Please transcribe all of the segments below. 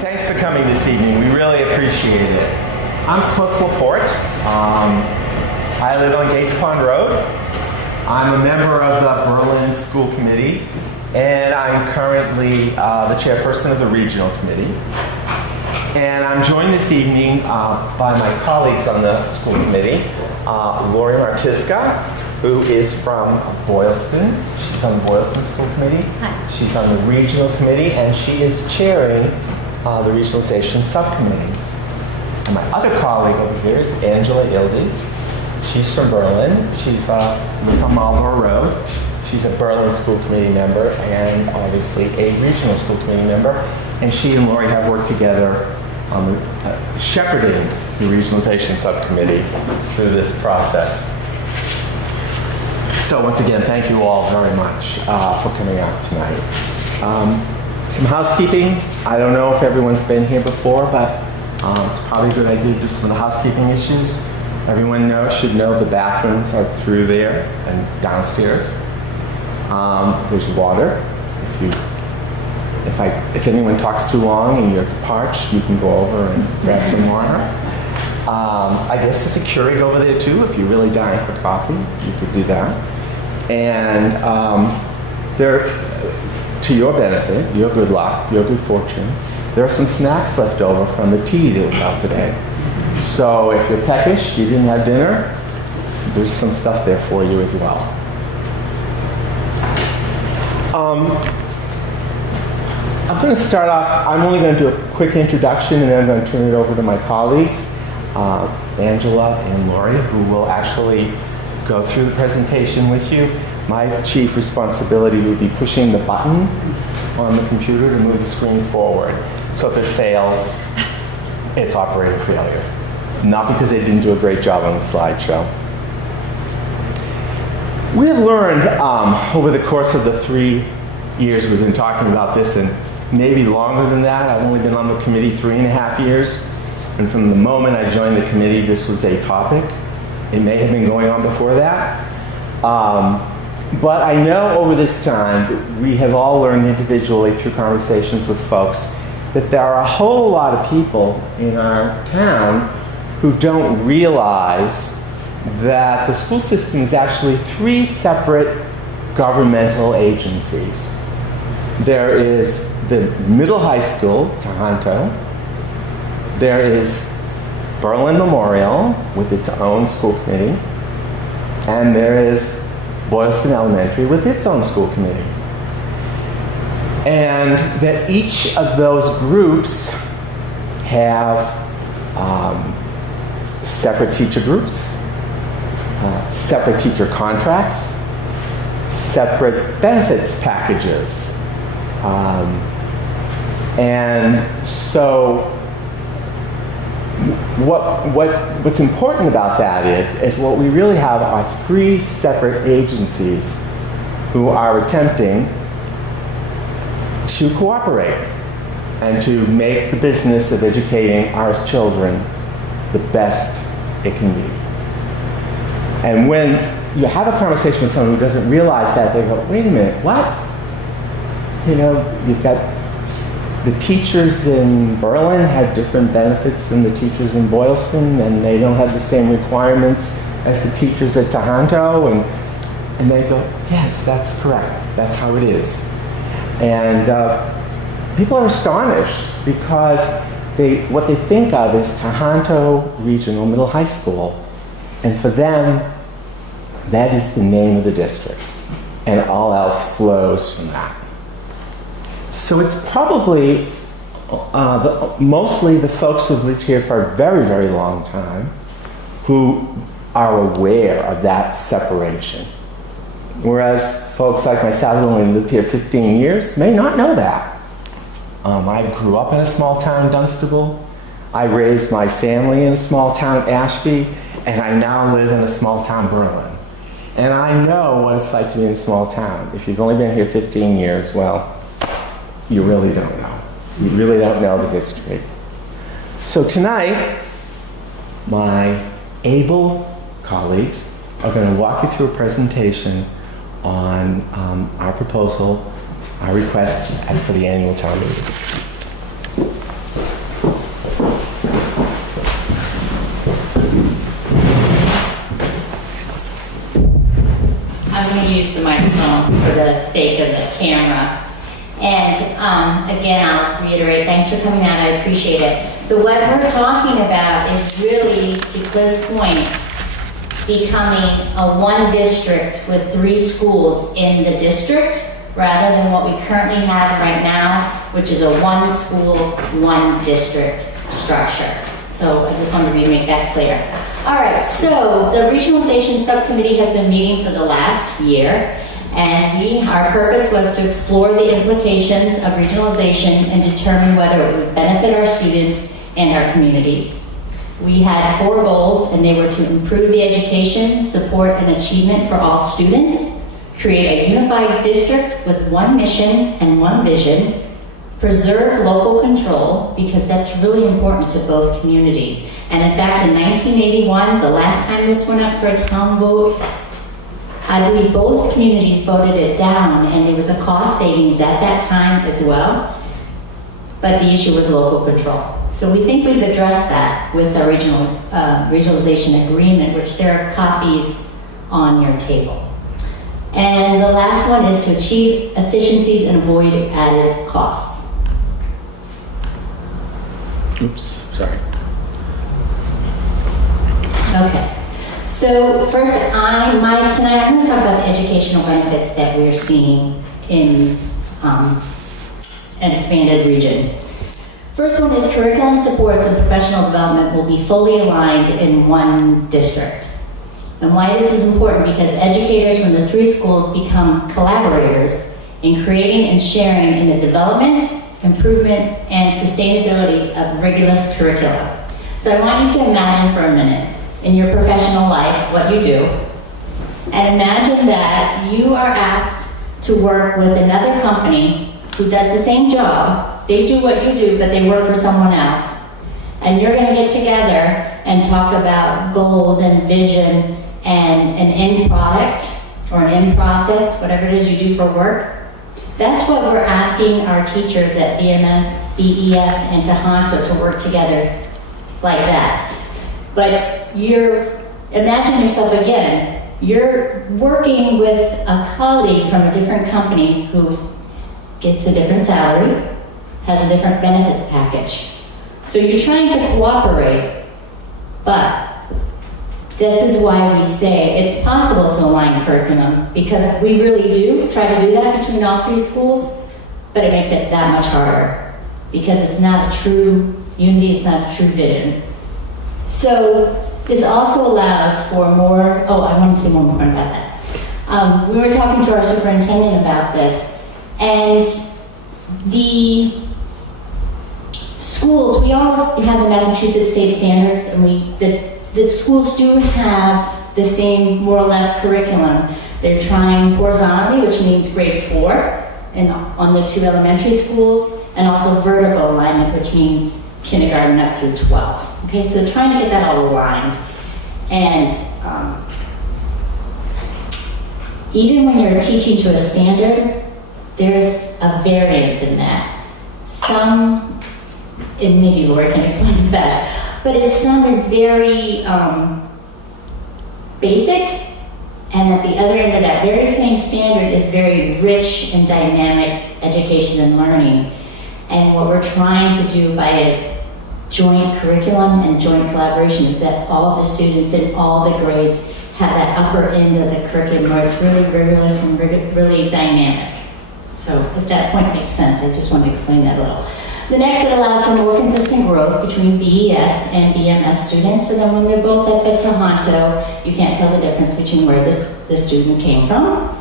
Thanks for coming this evening. We really appreciate it. I'm Cliff Laporte. I live on Gates Pond Road. I'm a member of the Berlin School Committee, and I'm currently the chairperson of the Regional Committee. And I'm joined this evening by my colleagues on the school committee, Lori Martiska, who is from Boylston. She's on the Boylston School Committee. Hi. She's on the Regional Committee, and she is chairing the Regionalization Subcommittee. And my other colleague over here is Angela Ildes. She's from Berlin. She's lives on Marlborough Road. She's a Berlin School Committee member and obviously a Regional School Committee member. And she and Lori have worked together on shepherding the Regionalization Subcommittee through this process. So once again, thank you all very much for coming out tonight. Some housekeeping. I don't know if everyone's been here before, but it's probably a good idea to do some of the housekeeping issues. Everyone should know the bathrooms are through there and downstairs. There's water. If anyone talks too long and you're parched, you can go over and grab some water. I guess there's a Keurig over there too. If you're really dying for coffee, you could do that. And to your benefit, your good luck, your good fortune, there are some snacks left over from the tea that was out today. So if you're peckish, you didn't have dinner, there's some stuff there for you as well. I'm going to start off, I'm only going to do a quick introduction and then I'm going to turn it over to my colleagues, Angela and Lori, who will actually go through the presentation with you. My chief responsibility would be pushing the button on the computer to move the screen forward. So if it fails, it's operator failure. Not because they didn't do a great job on the slideshow. We have learned over the course of the 3 years we've been talking about this, and maybe longer than that. I've only been on the committee 3.5 years. And from the moment I joined the committee, this was a topic. It may have been going on before that. But I know over this time, we have all learned individually through conversations with folks that there are a whole lot of people in our town who don't realize that the school system is actually 3 separate governmental agencies. There is the middle high school, Tahanto. There is Berlin Memorial with its own school committee. And there is Boylston Elementary with its own school committee. And that each of those groups have separate teacher groups, separate teacher contracts, separate benefits packages. And so what's important about that is what we really have are 3 separate agencies who are attempting to cooperate and to make the business of educating our children the best it can be. And when you have a conversation with someone who doesn't realize that, they go, wait a minute, what? You know, you've got the teachers in Berlin have different benefits than the teachers in Boylston, and they don't have the same requirements as the teachers at Tahanto, and they go, yes, that's correct. That's how it is. And people are astonished because what they think of is Tahanto Regional Middle High School, and for them, that is the name of the district, and all else flows from that. So it's probably mostly the folks who've lived here for a very, very long time who are aware of that separation. Whereas folks like myself who only lived here 15 years may not know that. I grew up in a small town in Dunstable. I raised my family in a small town, Ashby, and I now live in a small town, Berlin. And I know what it's like to be in a small town. If you've only been here 15 years, well, you really don't know. You really don't know the history. So tonight, my able colleagues are going to walk you through a presentation on our proposal, our request for the annual town meeting. sake of the camera. And again, I'll reiterate, thanks for coming out, I appreciate it. So what we're talking about is really, to Cliff's point, becoming a one district with 3 schools in the district, rather than what we currently have right now, which is a one school, one district structure. So I just wanted to make that clear. All right, so the regionalization subcommittee has been meeting for the last year, and our purpose was to explore the implications of regionalization and determine whether it would benefit our students and our communities. We had 4 goals, and they were to improve the education, support, and achievement for all students, create a unified district with one mission and one vision, preserve local control, because that's really important to both communities. And in fact, in 1981, the last time this went up for a town vote, I believe both communities voted it down, and there was a cost savings at that time as well. But the issue was local control. So we think we've addressed that with the regionalization agreement, which there are copies on your table. And the last one is to achieve efficiencies and avoid added costs. Oops, sorry. Okay. So first, tonight I'm going to talk about the educational benefits that we're seeing in an expanded region. First one is curriculum supports and professional development will be fully aligned in one district. And why this is important, because educators from the 3 schools become collaborators in creating and sharing in the development, improvement, and sustainability of rigorous curricula. So I want you to imagine for a minute in your professional life what you do, and imagine that you are asked to work with another company who does the same job. They do what you do, but they work for someone else. And you're going to get together and talk about goals and vision and an end product or an end process, whatever it is you do for work. That's what we're asking our teachers at BMS, BES, and Tohoto to work together like that. But imagine yourself again, you're working with a colleague from a different company who gets a different salary, has a different benefits package. So you're trying to cooperate, but this is why we say it's possible to align curriculum, because we really do try to do that between all 3 schools, but it makes it that much harder because it's not a true unity, it's not a true vision. So this also allows for more, I want to say one more point about that. We were talking to our superintendent about this, and the schools, we all have the Massachusetts state standards, and the schools do have the same, more or less, curriculum. They're trying horizontally, which means grade 4, and on the 2 elementary schools, and also vertical alignment, which means kindergarten up through 12. Okay, so trying to get that all aligned. And even when you're teaching to a standard, there's a variance in that. Some, and maybe Lori can explain it best, but some is very basic, and at the other end of that very same standard is very rich and dynamic education and learning. And what we're trying to do by a joint curriculum and joint collaboration is that all the students in all the grades have that upper end of the curriculum where it's really rigorous and really dynamic. So if that point makes sense, I just want to explain that a little. The next, it allows for more consistent growth between BES and BMS students, so then when they're both up at Tohoto, you can't tell the difference between where the student came from.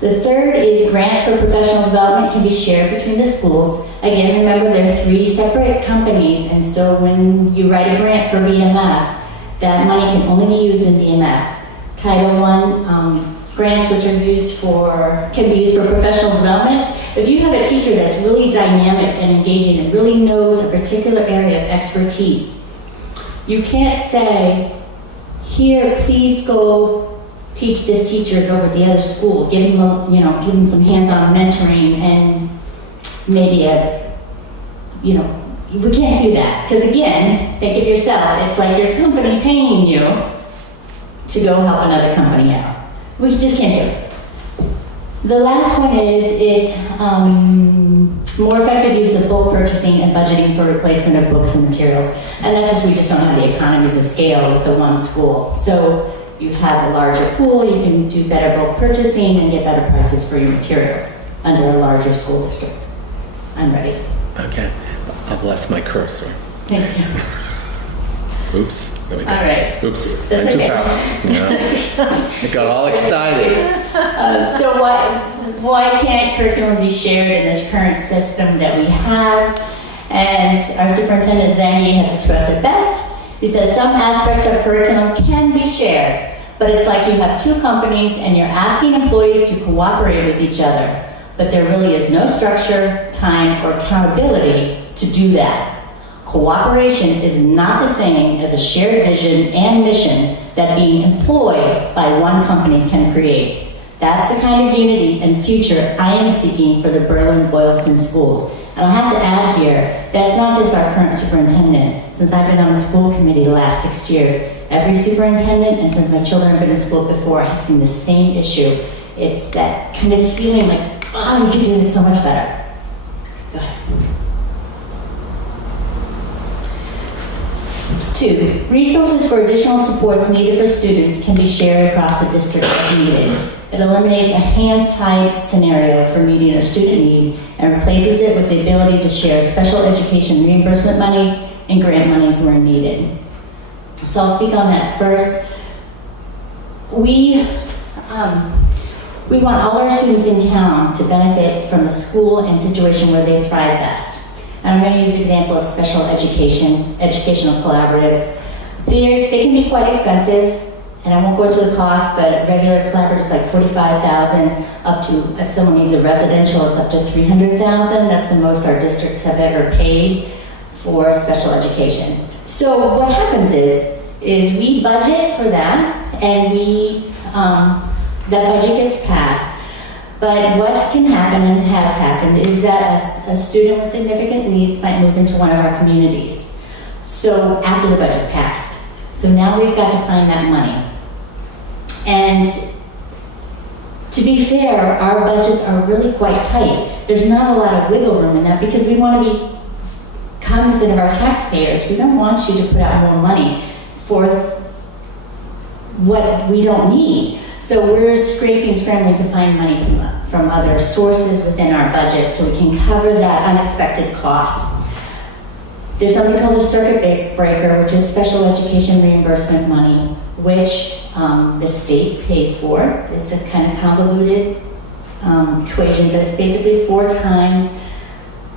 The third is grants for professional development can be shared between the schools. Again, remember they're 3 separate companies, and so when you write a grant for BMS, that money can only be used in BMS. Title I grants, which can be used for professional development. If you have a teacher that's really dynamic and engaging and really knows a particular area of expertise, you can't say, here, please go teach this teachers over at the other school. Give them some hands-on mentoring and maybe we can't do that. Because again, think of yourself, it's like your company paying you to go help another company out. We just can't do it. The last one is more effective use of bulk purchasing and budgeting for replacement of books and materials. And that's just, we just don't have the economies of scale with the one school. So you have a larger pool, you can do better bulk purchasing and get better prices for your materials under a larger school district. I'm ready. Okay. I'll bless my cursor. Thank you. Oops. There we go. All right. Oops. That's Went too okay. far. Yeah. It got all excited. So why can't curriculum be shared in this current system that we have? And our superintendent Zangi has expressed it best. He says some aspects of curriculum can be shared, but it's like you have two companies and you're asking employees to cooperate with each other, but there really is no structure, time, or accountability to do that. Cooperation is not the same as a shared vision and mission that being employed by one company can create. That's the kind of unity and future I am seeking for the Berlin-Boylston schools. And I'll have to add here, that's not just our current superintendent. Since I've been on the school committee the last 6 years, every superintendent, and since my children have been in school before, I have seen the same issue. It's that kind of feeling like, oh, we could do this so much better. Go ahead. 2, resources for additional supports needed for students can be shared across the district as needed. It eliminates a hands-tied scenario for meeting a student need and replaces it with the ability to share special education reimbursement monies and grant monies where needed. So I'll speak on that first. We want all our students in town to benefit from a school and situation where they thrive best. And I'm going to use the example of special educational collaboratives. They can be quite expensive, and I won't go into the cost, but regular collaboratives like $45,000 up to, if someone needs a residential, it's up to $300,000. That's the most our districts have ever paid for special education. So what happens is we budget for that, and that budget gets passed. But what can happen, and has happened, is that a student with significant needs might move into one of our communities. So after the budget's passed. So now we've got to find that money. And to be fair, our budgets are really quite tight. There's not a lot of wiggle room in that because we want to be cognizant of our taxpayers. We don't want you to put out more money for what we don't need. So we're scrambling to find money from other sources within our budget so we can cover that unexpected cost. There's something called a circuit breaker, which is special education reimbursement money, which the state pays for. It's a kind of convoluted equation, but it's basically 4 times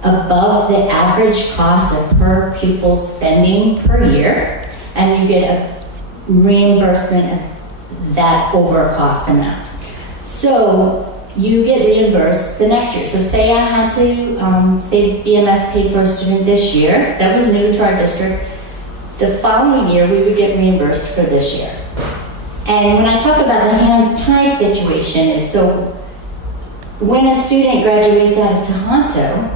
above the average cost of per pupil spending per year, and you get a reimbursement of that over cost amount. So you get reimbursed the next year. So say I had to, say BMS paid for a student this year, that was new to our district. The following year, we would get reimbursed for this year. And when I talk about the hands-tied situation, is so when a student graduates out of Tohoto,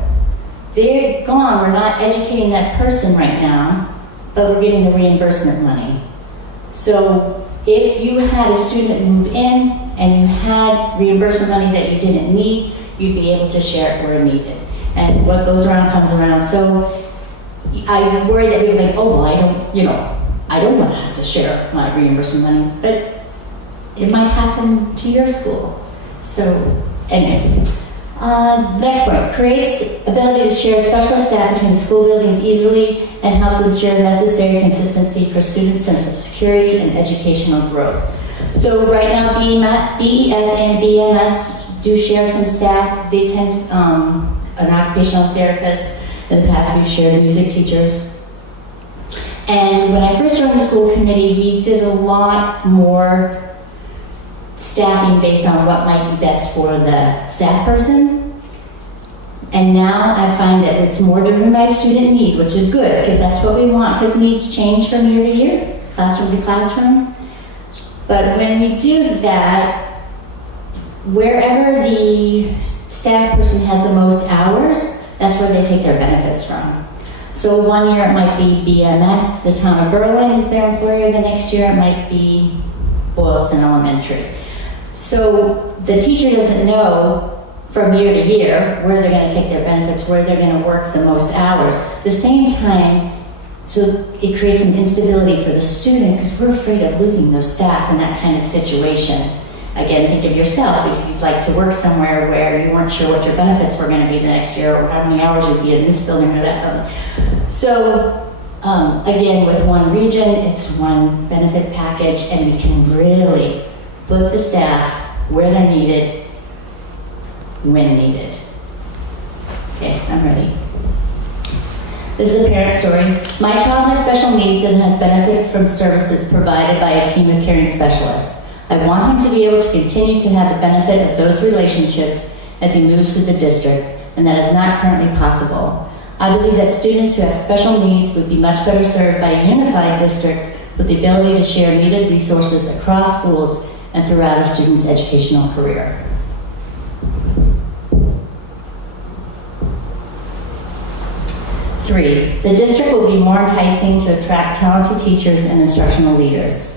they're gone. We're not educating that person right now, but we're getting the reimbursement money. So if you had a student move in and you had reimbursement money that you didn't need, you'd be able to share it where needed. And what goes around comes around. So I worry that we're like, oh, well, I don't want to have to share my reimbursement money, but it might happen to your school. So anyway, next point, creates ability to share specialist staff between school buildings easily and helps ensure necessary consistency for students' sense of security and educational growth. So right now, BES and BMS do share some staff. They tend an occupational therapist. In the past, we've shared music teachers. And when I first joined the school committee, we did a lot more staffing based on what might be best for the staff person. And now I find that it's more driven by student need, which is good, because that's what we want, because needs change from year to year, classroom to classroom. But when we do that, wherever the staff person has the most hours, that's where they take their benefits from. So one year it might be BMS, the town of Berlin is their employer. The next year it might be Boylston Elementary. So the teacher doesn't know from year to year where they're going to take their benefits, where they're going to work the most hours. At the same time, so it creates some instability for the student because we're afraid of losing those staff in that kind of situation. Again, think of yourself. If you'd like to work somewhere where you weren't sure what your benefits were going to be the next year or how many hours you'd be in this building or that building. So again, with one region, it's one benefit package, and we can really put the staff where they're needed, when needed. Okay, I'm ready. This is a parent story. My child has special needs and has benefited from services provided by a team of caring specialists. I want him to be able to continue to have the benefit of those relationships as he moves through the district, and that is not currently possible. I believe that students who have special needs would be much better served by a unified district with the ability to share needed resources across schools and throughout a student's educational career. Three, the district will be more enticing to attract talented teachers and instructional leaders.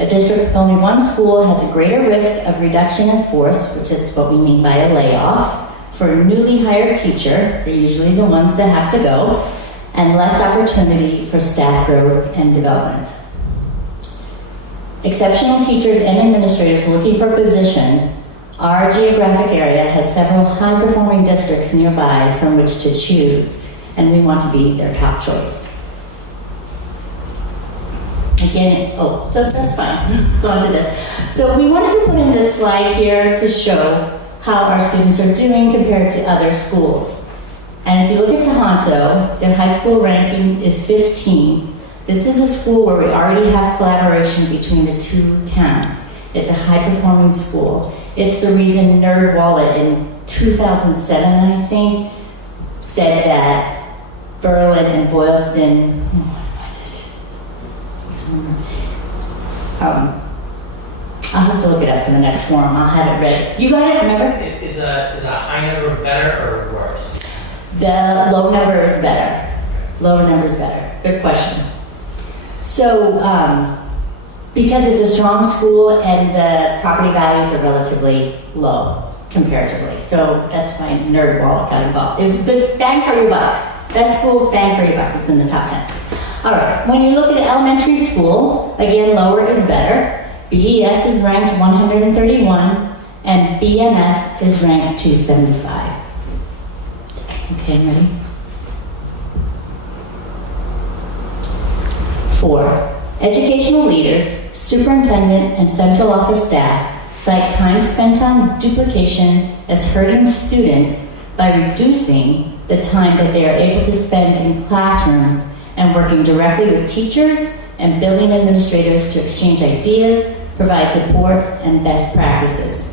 A district with only one school has a greater risk of reduction in force, which is what we mean by a layoff, for a newly hired teacher, they're usually the ones that have to go, and less opportunity for staff growth and development. Exceptional teachers and administrators looking for a position, our geographic area has several high-performing districts nearby from which to choose, and we want to be their top choice. Again, so that's fine. Go on to this. So we wanted to put in this slide here to show how our students are doing compared to other schools. And if you look at Tohoto, their high school ranking is 15. This is a school where we already have collaboration between the two towns. It's a high-performing school. It's the reason NerdWallet in 2007, I think, said that Berlin and Boylston, I'll have to look it up for the next forum. I'll have it ready. You got it, remember? Is a high number better or worse? The low number is better. Lower number is better. Good question. So, because it's a strong school and the property values are relatively low comparatively. So that's why NerdWallet got involved. It was a good bang for your buck. Best school's bang for your buck. It's in the top 10. All right, when you look at elementary school, again, lower is better. BES is ranked 131, and BMS is ranked 275. Okay, ready? 4. Educational leaders, superintendent, and central office staff cite time spent on duplication as hurting students by reducing the time that they are able to spend in classrooms and working directly with teachers and building administrators to exchange ideas, provide support, and best practices.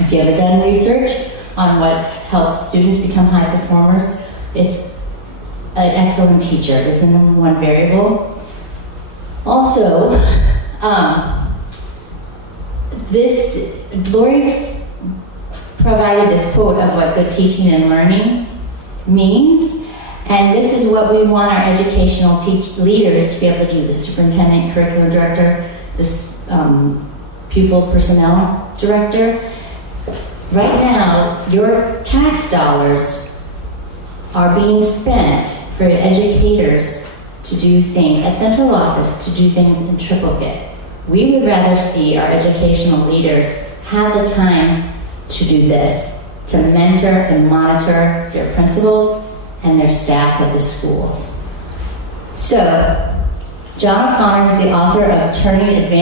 If you ever done research on what helps students become high performers, it's an excellent teacher is the number one variable. Also, Lori provided this quote of what good teaching and learning means. And this is what we want our educational leaders to be able to do. The superintendent, curriculum director, the pupil personnel director. Right now, your tax dollars are being spent for educators to do things at central office, to do things in triplicate. We would rather see our educational leaders have the time to do this, to mentor and monitor their principals and their staff at the schools. So, John O'Connor is the author of Turning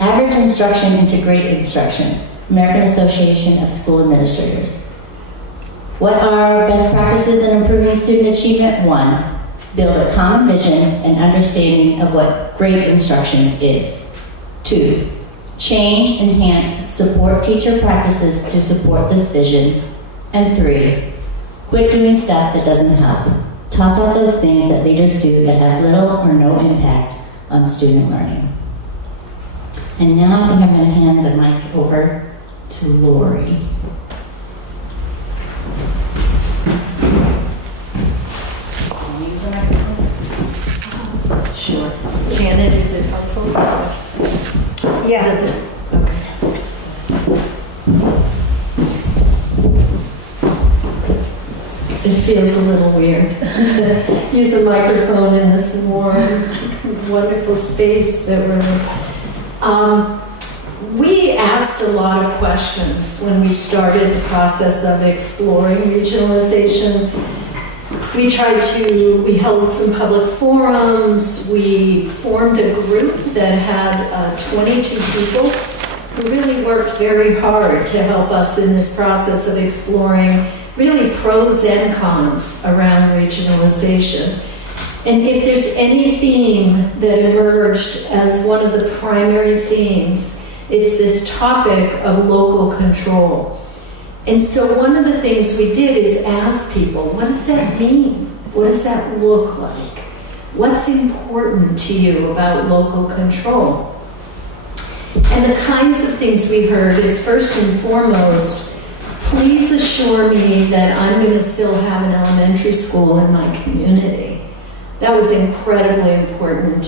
Average Instruction into Great Instruction, American Association of School Administrators. What are best practices in improving student achievement? 1, build a common vision and understanding of what great instruction is. 2, change, enhance, support teacher practices to support this vision. And 3, quit doing stuff that doesn't help. Toss out those things that leaders do that have little or no impact on student learning. And now I think I'm going to hand the mic over to Lori. Sure. Janet, is it helpful? Yeah. Does it? Okay. It feels a little weird to use a microphone in this warm, wonderful space that we're in. We asked a lot of questions when we started the process of exploring regionalization. We held some public forums. We formed a group that had 22 people who really worked very hard to help us in this process of exploring really pros and cons around regionalization. And if there's any theme that emerged as one of the primary themes, it's this topic of local control. And so one of the things we did is ask people, what does that mean? What does that look like? What's important to you about local control? And the kinds of things we heard is, first and foremost, please assure me that I'm going to still have an elementary school in my community. That was incredibly important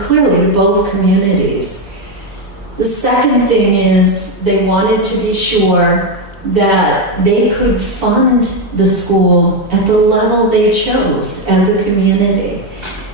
clearly to both communities. The second thing is they wanted to be sure that they could fund the school at the level they chose as a community.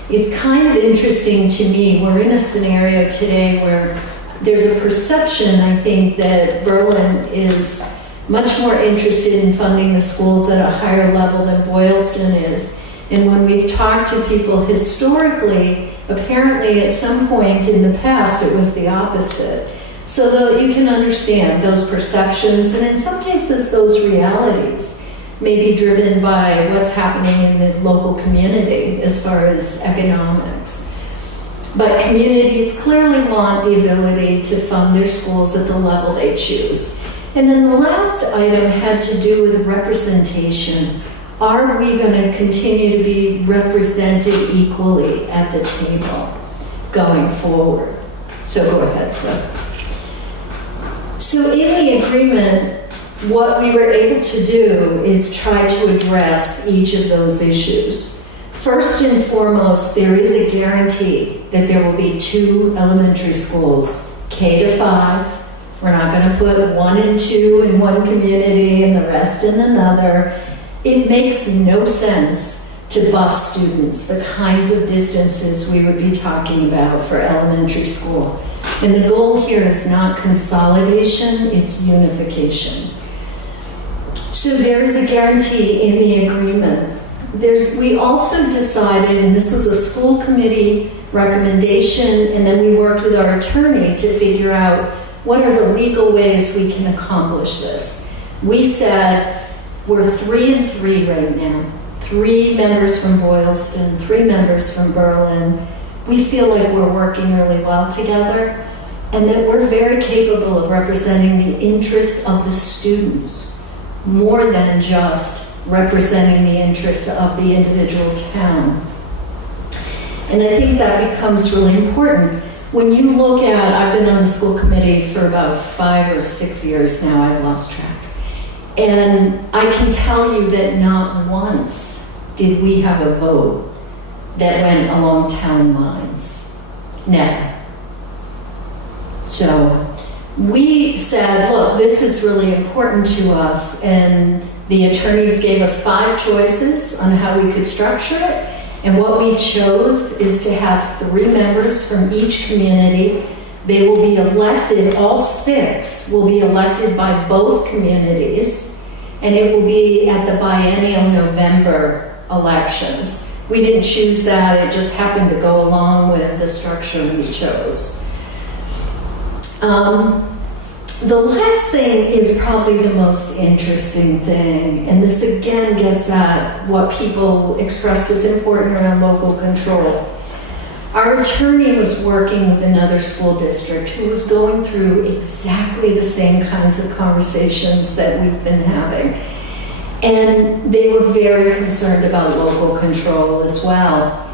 It's kind of interesting to me, we're in a scenario today where there's a perception, I think, that Berlin is much more interested in funding the schools at a higher level than Boylston is. And when we've talked to people historically, apparently at some point in the past it was the opposite. So you can understand those perceptions, and in some cases those realities may be driven by what's happening in the local community as far as economics. But communities clearly want the ability to fund their schools at the level they choose. And then the last item had to do with representation. Are we going to continue to be represented equally at the table going forward? So go ahead, Cliff. So in the agreement, what we were able to do is try to address each of those issues. First and foremost, there is a guarantee that there will be 2 elementary schools, K to 5. We're not going to put 1 and 2 in one community and the rest in another. It makes no sense to bus students the kinds of distances we would be talking about for elementary school. And the goal here is not consolidation, it's unification. So there is a guarantee in the agreement. We also decided, and this was a school committee recommendation, and then we worked with our attorney to figure out what are the legal ways we can accomplish this. We said we're 3 and 3 right now. 3 members from Boylston, 3 members from Berlin. We feel like we're working really well together, and that we're very capable of representing the interests of the students more than just representing the interests of the individual town. And I think that becomes really important. When you look at, I've been on the school committee for about 5 or 6 years now, I've lost track. And I can tell you that not once did we have a vote that went along town lines. Never. So we said, look, this is really important to us, and the attorneys gave us 5 choices on how we could structure it, and what we chose is to have 3 members from each community. They will be elected, all 6 will be elected by both communities, and it will be at the biennial November elections. We didn't choose that, it just happened to go along with the structure we chose. The last thing is probably the most interesting thing, and this again gets at what people expressed as important around local control. Our attorney was working with another school district who was going through exactly the same kinds of conversations that we've been having. And they were very concerned about local control as well.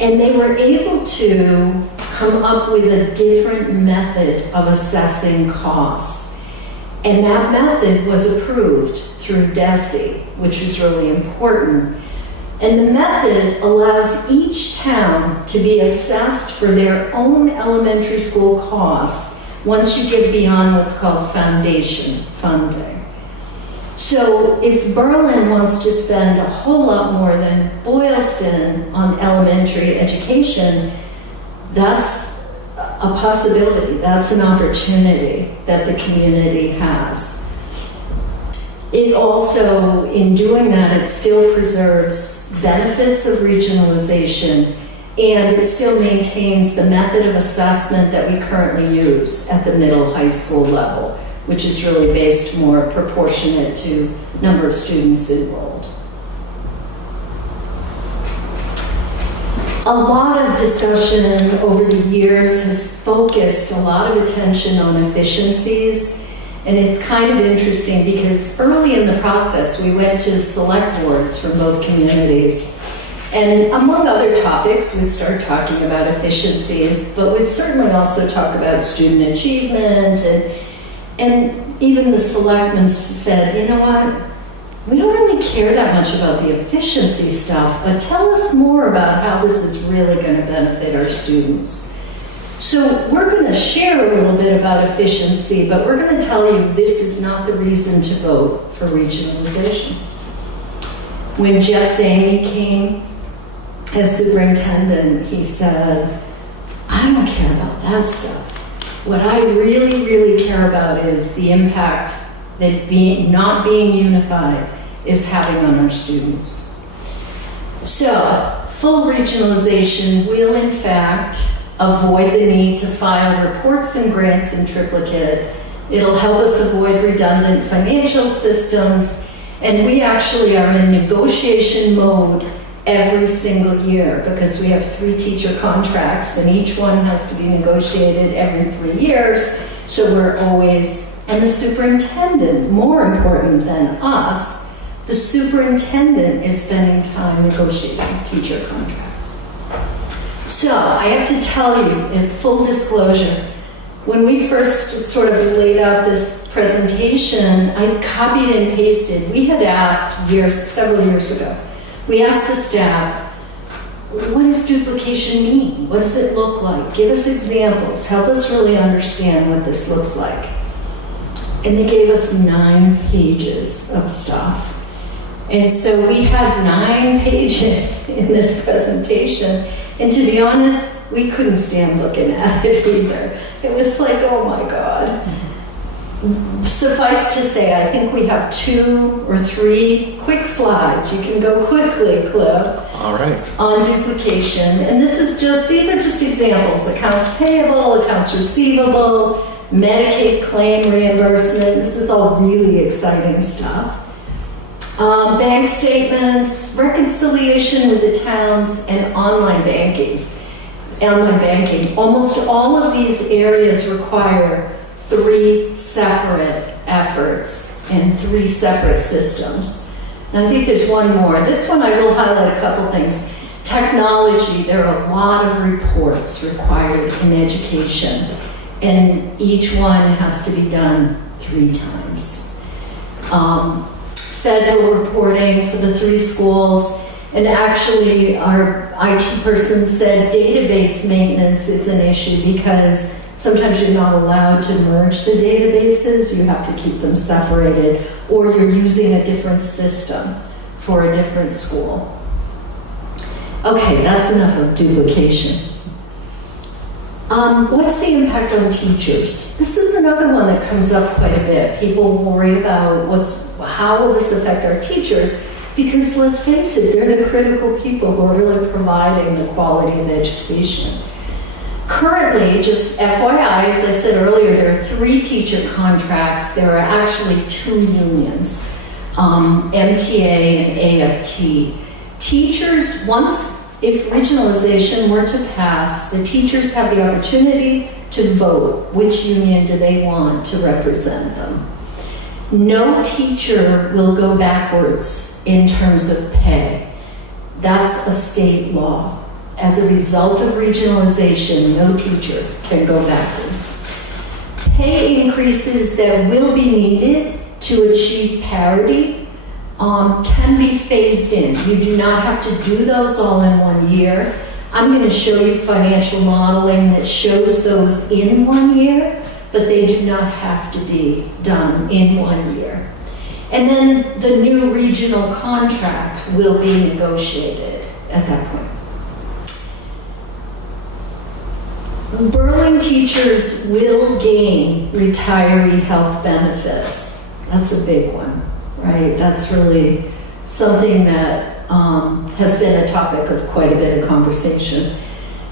And they were able to come up with a different method of assessing costs. And that method was approved through DESE, which was really important. And the method allows each town to be assessed for their own elementary school costs once you get beyond what's called foundation funding. So if Berlin wants to spend a whole lot more than Boylston on elementary education, that's a possibility. That's an opportunity that the community has. It also, in doing that, it still preserves benefits of regionalization, and it still maintains the method of assessment that we currently use at the middle high school level, which is really based more proportionate to number of students enrolled. A lot of discussion over the years has focused a lot of attention on efficiencies, and it's kind of interesting because early in the process we went to select boards from both communities, and among other topics we'd start talking about efficiencies, but we'd certainly also talk about student achievement, and even the selectmen said, you know what, we don't really care that much about the efficiency stuff, but tell us more about how this is really going to benefit our students. So we're going to share a little bit about efficiency, but we're going to tell you this is not the reason to vote for regionalization. When Jeff Zaney came as superintendent, he said, I don't care about that stuff. What I really, really care about is the impact that not being unified is having on our students. So, full regionalization will in fact avoid the need to file reports and grants in triplicate. It'll help us avoid redundant financial systems, and we actually are in negotiation mode every single year because we have 3 teacher contracts and each one has to be negotiated every 3 years. So we're always, and the superintendent, more important than us, the superintendent is spending time negotiating teacher contracts. So I have to tell you, in full disclosure, when we first sort of laid out this presentation, I copied and pasted. We had asked several years ago, we asked the staff, what does duplication mean? What does it look like? Give us examples. Help us really understand what this looks like. And they gave us 9 pages of stuff. And so we had 9 pages in this presentation. And to be honest, we couldn't stand looking at it either. It was like, oh my God. Suffice to say, I think we have 2 or 3 quick slides. You can go quickly, Cliff. All right. On duplication. And these are just examples. Accounts payable, accounts receivable, Medicaid claim reimbursement. This is all really exciting stuff. Bank statements, reconciliation with the towns, and online banking. Almost all of these areas require 3 separate efforts and 3 separate systems. And I think there's one more. This one I will highlight a couple things. Technology, there are a lot of reports required in education, and each one has to be done 3 times. Federal reporting for the 3 schools, and actually our IT person said database maintenance is an issue because sometimes you're not allowed to merge the databases, you have to keep them separated, or you're using a different system for a different school. Okay, that's enough of duplication. What's the impact on teachers? This is another one that comes up quite a bit. People worry about how will this affect our teachers? Because let's face it, they're the critical people who are really providing the quality of education. Currently, just FYI, as I said earlier, there are 3 teacher contracts. There are actually 2 unions, MTA and AFT. Teachers, if regionalization were to pass, the teachers have the opportunity to vote which union do they want to represent them. No teacher will go backwards in terms of pay. That's a state law. As a result of regionalization, no teacher can go backwards. Pay increases that will be needed to achieve parity can be phased in. You do not have to do those all in one year. I'm going to show you financial modeling that shows those in 1 year, but they do not have to be done in 1 year. And then the new regional contract will be negotiated at that point. Berlin teachers will gain retiree health benefits. That's a big one, right? That's really something that has been a topic of quite a bit of conversation.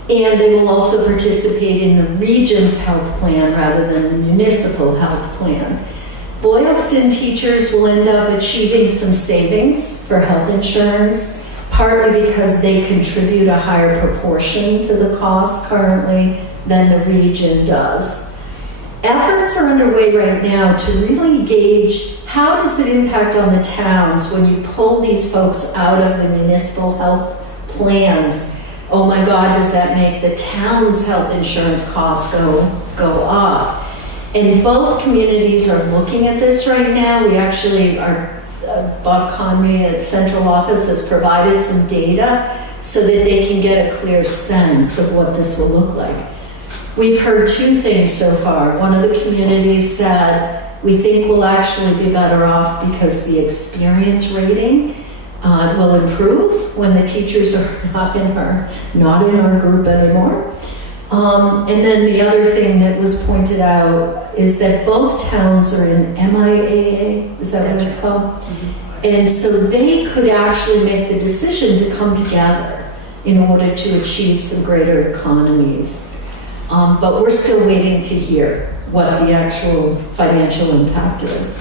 And they will also participate in the region's health plan rather than the municipal health plan. Boylston teachers will end up achieving some savings for health insurance, partly because they contribute a higher proportion to the cost currently than the region does. Efforts are underway right now to really gauge how does it impact on the towns when you pull these folks out of the municipal health plans. Oh my God, does that make the town's health insurance costs go up? And both communities are looking at this right now. We actually are, Bob Conry at Central Office has provided some data so that they can get a clear sense of what this will look like. We've heard two things so far. One of the communities said, we think we'll actually be better off because the experience rating will improve when the teachers are not in our group anymore. And then the other thing that was pointed out is that both towns are in MIAA, is that what it's called? Mm-hmm. And so they could actually make the decision to come together in order to achieve some greater economies. But we're still waiting to hear what the actual financial impact is.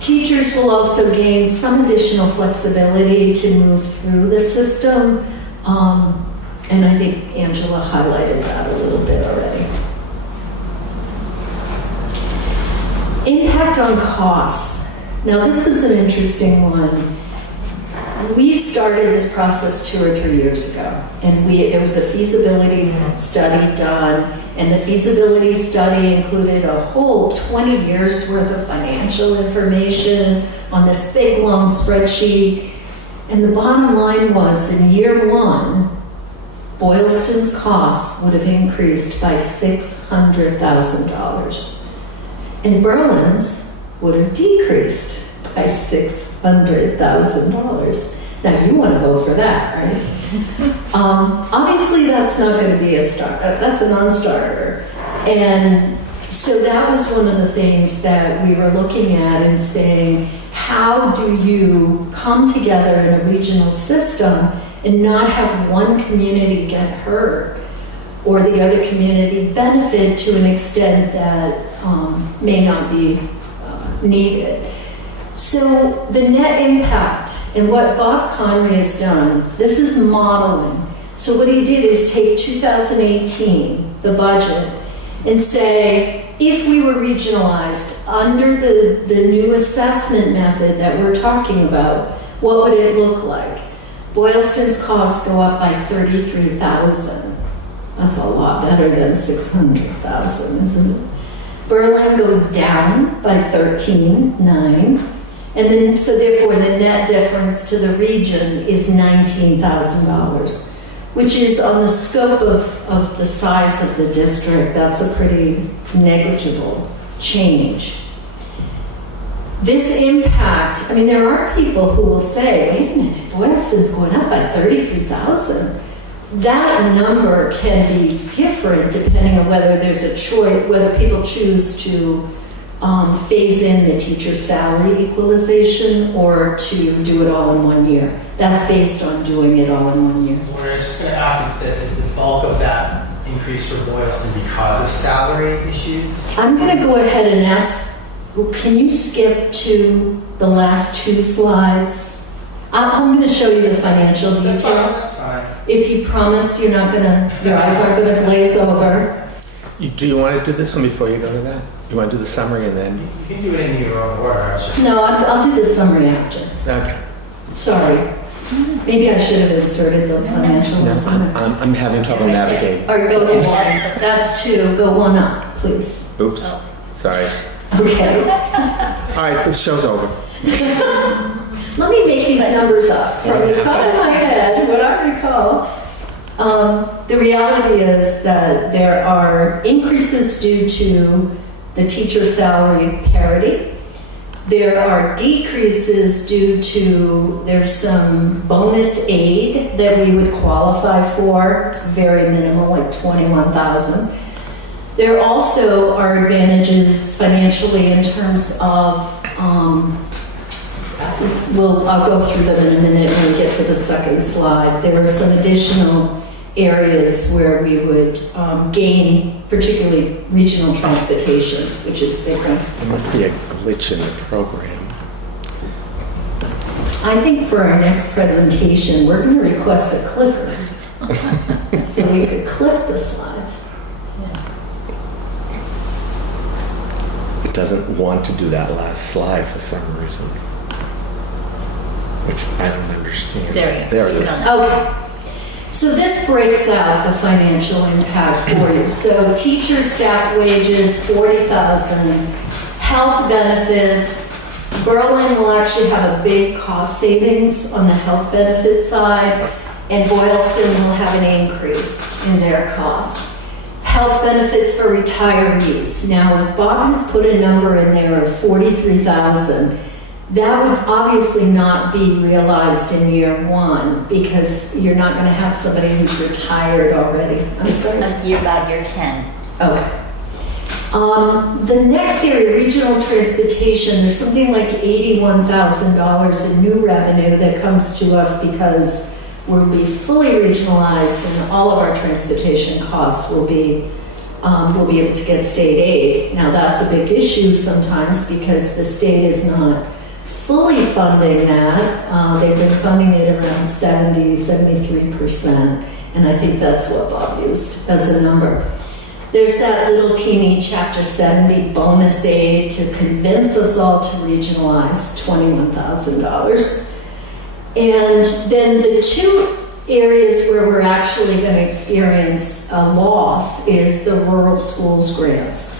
Teachers will also gain some additional flexibility to move through the system. And I think Angela highlighted that a little bit already. Impact on costs. Now this is an interesting one. We started this process 2 or 3 years ago, and there was a feasibility study done, and the feasibility study included a whole 20 years worth of financial information on this big long spreadsheet. And the bottom line was, in year 1, Boylston's costs would have increased by $600,000, and Berlin's would have decreased by $600,000. Now you want to vote for that, right? Obviously, that's not going to be that's a non-starter. And so that was one of the things that we were looking at and saying, how do you come together in a regional system and not have one community get hurt or the other community benefit to an extent that may not be needed? So the net impact, and what Bob Conry has done, this is modeling. So what he did is take 2018, the budget, and say, if we were regionalized under the new assessment method that we're talking about, what would it look like? Boylston's costs go up by $33,000. That's a lot better than $600,000, isn't it? Berlin goes down by $13,900. And then, so therefore, the net difference to the region is $19,000, which is on the scope of the size of the district, that's a pretty negligible change. This impact, I mean, there are people who will say, wait a minute, Boylston's going up by $33,000. That number can be different depending on whether there's a choice, whether people choose to phase in the teacher salary equalization or to do it all in 1 year. That's based on doing it all in 1 year. We're just going to ask if is the bulk of that increase for Boylston because of salary issues? I'm going to go ahead and ask, can you skip to the last 2 slides? I'm going to show you the financial detail. That's fine. If you promise you're not going to, your eyes aren't going to glaze over. Do you want to do this one before you go to that? You want to do the summary and then? You can do it in your own order. It's just- No, I'll do the summary after. Okay. Sorry. Maybe I should have inserted those financial No, ones in there. I'm having trouble navigating. Or go to 1. That's 2. Go 1 up, please. Oops. Sorry. Okay. All right, the show's over. Let me make these numbers up from the top of my head, what I recall. The reality is that there are increases due to the teacher salary parity. There are decreases due to, there's some bonus aid that we would qualify for. It's very minimal, like 21,000. There also are advantages financially in terms of, I'll go through them in a minute when we get to the second slide. There are some additional areas where we would gain, particularly regional transportation, which is bigger. There must be a glitch in the program. I think for our next presentation, we're going to request a clicker so we could clip the slides. It doesn't want to do that last slide for some reason, which I don't understand. There we go. There it is. Okay. So this breaks out the financial impact for you. So teacher staff wages, 40,000. Health benefits. Berlin will actually have a big cost savings on the health benefits side, and Boylston will have an increase in their costs. Health benefits for retirees. Now, Bob has put a number in there of 43,000. That would obviously not be realized in year one because you're not going to have somebody who's retired already. I'm sorry. You're about year 10. Okay. The next area, regional transportation, there's something like $81,000 in new revenue that comes to us because we'll be fully regionalized and all of our transportation costs will be we'll be able to get state aid. Now that's a big issue sometimes because the state is not fully funding that. They've been funding it around 73%, and I think that's what Bob used as a number. There's that little teeny Chapter 70 bonus aid to convince us all to regionalize, $21,000. And then the two areas where we're actually going to experience a loss is the rural schools grants.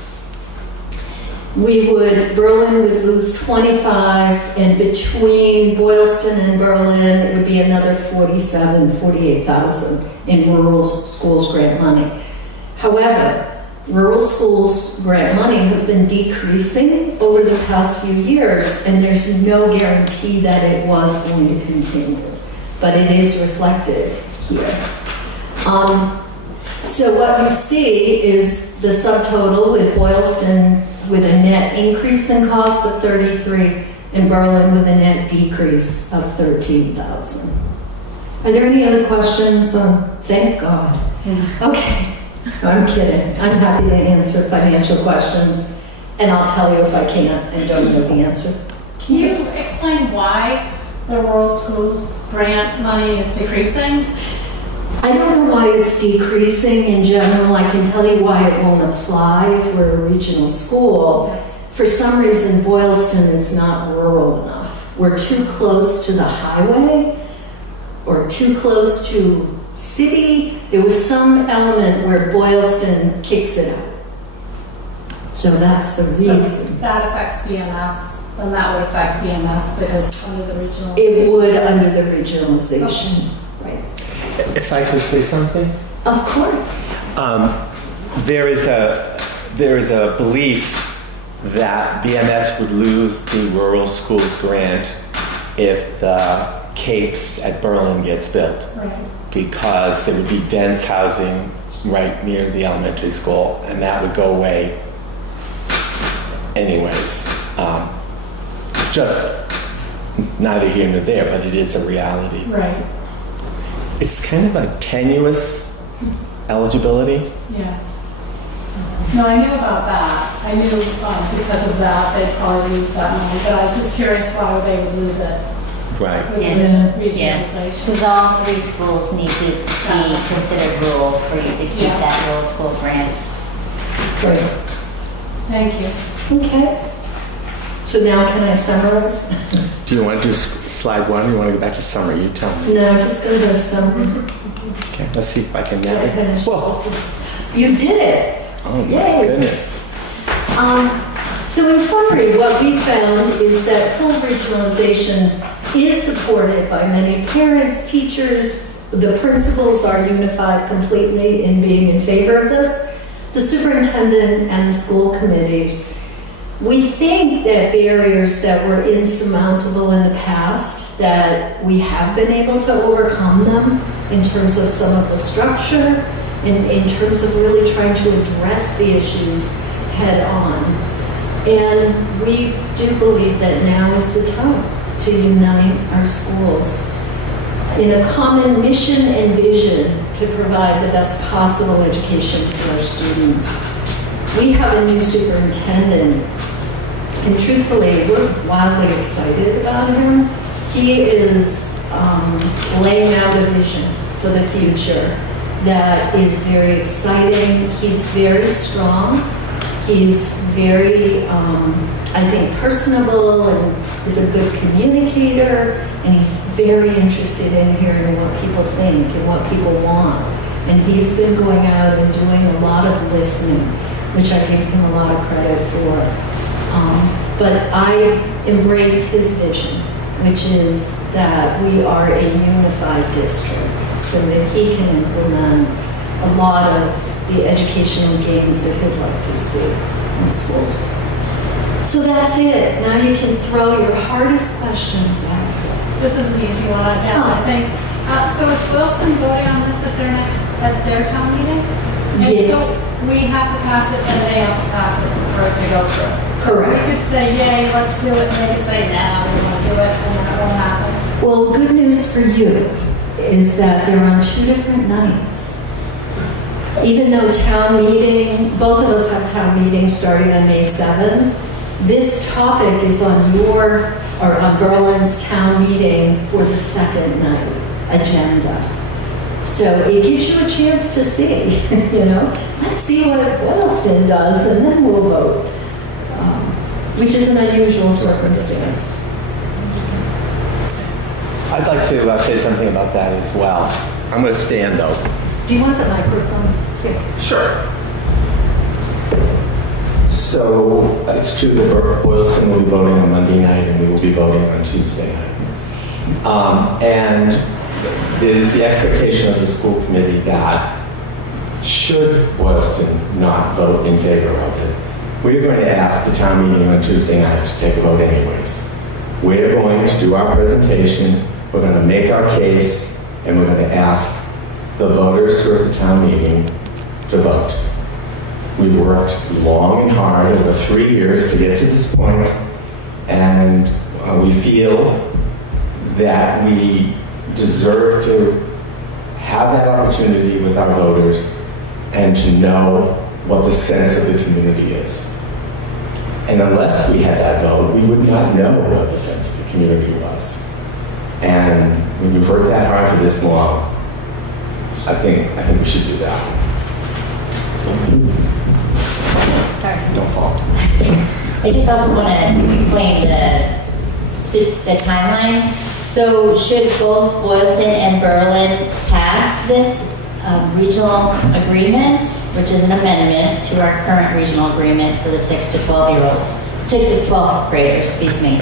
Berlin would lose 25, and between Boylston and Berlin, it would be another 48,000 in rural schools grant money. However, rural schools grant money has been decreasing over the past few years, and there's no guarantee that it was going to continue, but it is reflected here. So what you see is the subtotal with Boylston with a net increase in costs of 33, and Berlin with a net decrease of 13,000. Are there any other questions? Thank God. Okay. No, I'm kidding. I'm happy to answer financial questions, and I'll tell you if I can't and don't know the answer. Can you explain why the rural schools grant money is decreasing? I don't know why it's decreasing in general. I can tell you why it won't apply for a regional school. For some reason, Boylston is not rural enough. We're too close to the highway or too close to city. There was some element where Boylston kicks it out. So that's the reason. So that affects BMS, then that would affect BMS because under the regional. It would under the regionalization, right? If I could say something? Of course. There is a belief that BMS would lose the rural schools grant if the CAPES at Berlin gets built. Right. Because there would be dense housing right near the elementary school, and that would go away anyways. Just neither here nor there, but it is a reality. Right. It's kind of a tenuous eligibility. Yeah. No, I knew about that. I knew because of that they'd probably lose that money, but I was just curious why they would lose it. Right. With Yeah. regionalization. Because all three schools need to be considered rural for you to keep Yeah. that rural school grant. Great. Thank you. Okay. So now can I summarize? Do you want to do slide one or you want to go back to summary? You tell me. No, just go to summary. Okay, let's see if I can Yeah, navigate. finish. Whoa. You did it. Oh my Yay. goodness. So in summary, what we found is that full regionalization is supported by many parents, teachers. The principals are unified completely in being in favor of this. The superintendent and the school committees We think that barriers that were insurmountable in the past, that we have been able to overcome them in terms of some of the structure, in terms of really trying to address the issues head on. And we do believe that now is the time to unite our schools in a common mission and vision to provide the best possible education for our students. We have a new superintendent, and truthfully, we're wildly excited about him. He is laying out a vision for the future that is very exciting. He's very strong. He's very, I think, personable and is a good communicator. And he's very interested in hearing what people think and what people want. And he's been going out and doing a lot of listening, which I give him a lot of credit for. But I embrace his vision, which is that we are a unified district so that he can implement a lot of the educational gains that he'd like to see in schools. So that's it. Now you can throw your hardest questions at us. This is an easy one, again, I think. So is Wilson voting on this at their town meeting? And Yes. so we have to pass it and they have to pass it for it to go through. So Correct. we could say, yay, let's do it, and they could say, nah, we won't do it, and then it won't happen. Well, good news for you is that they're on 2 different nights. Even though town meeting, both of us have town meetings starting on May 7th, this topic is on on Berlin's town meeting for the second night agenda. So it gives you a chance to see, let's see what Boylston does and then we'll vote, which is an unusual circumstance. I'd like to say something about that as well. I'm going to stand though. Do you want the microphone here? Sure. So it's true that Boylston will be voting on Monday night and we will be voting on Tuesday night. And it is the expectation of the school committee that should Boylston not vote in favor of it, we're going to ask the town meeting on Tuesday night to take a vote anyways. We're going to do our presentation, we're going to make our case, and we're going to ask the voters who are at the town meeting to vote. We've worked long and hard over 3 years to get to this point, and we feel that we deserve to have that opportunity with our voters and to know what the sense of the community is. And unless we had that vote, we would not know what the sense of the community was. And when you've worked that hard for this long, I think we should do that. Sorry. Don't fall. I just also want to explain the timeline. So should both Boylston and Berlin pass this regional agreement, which is an amendment to our current regional agreement for the 6 to 12 graders, excuse me.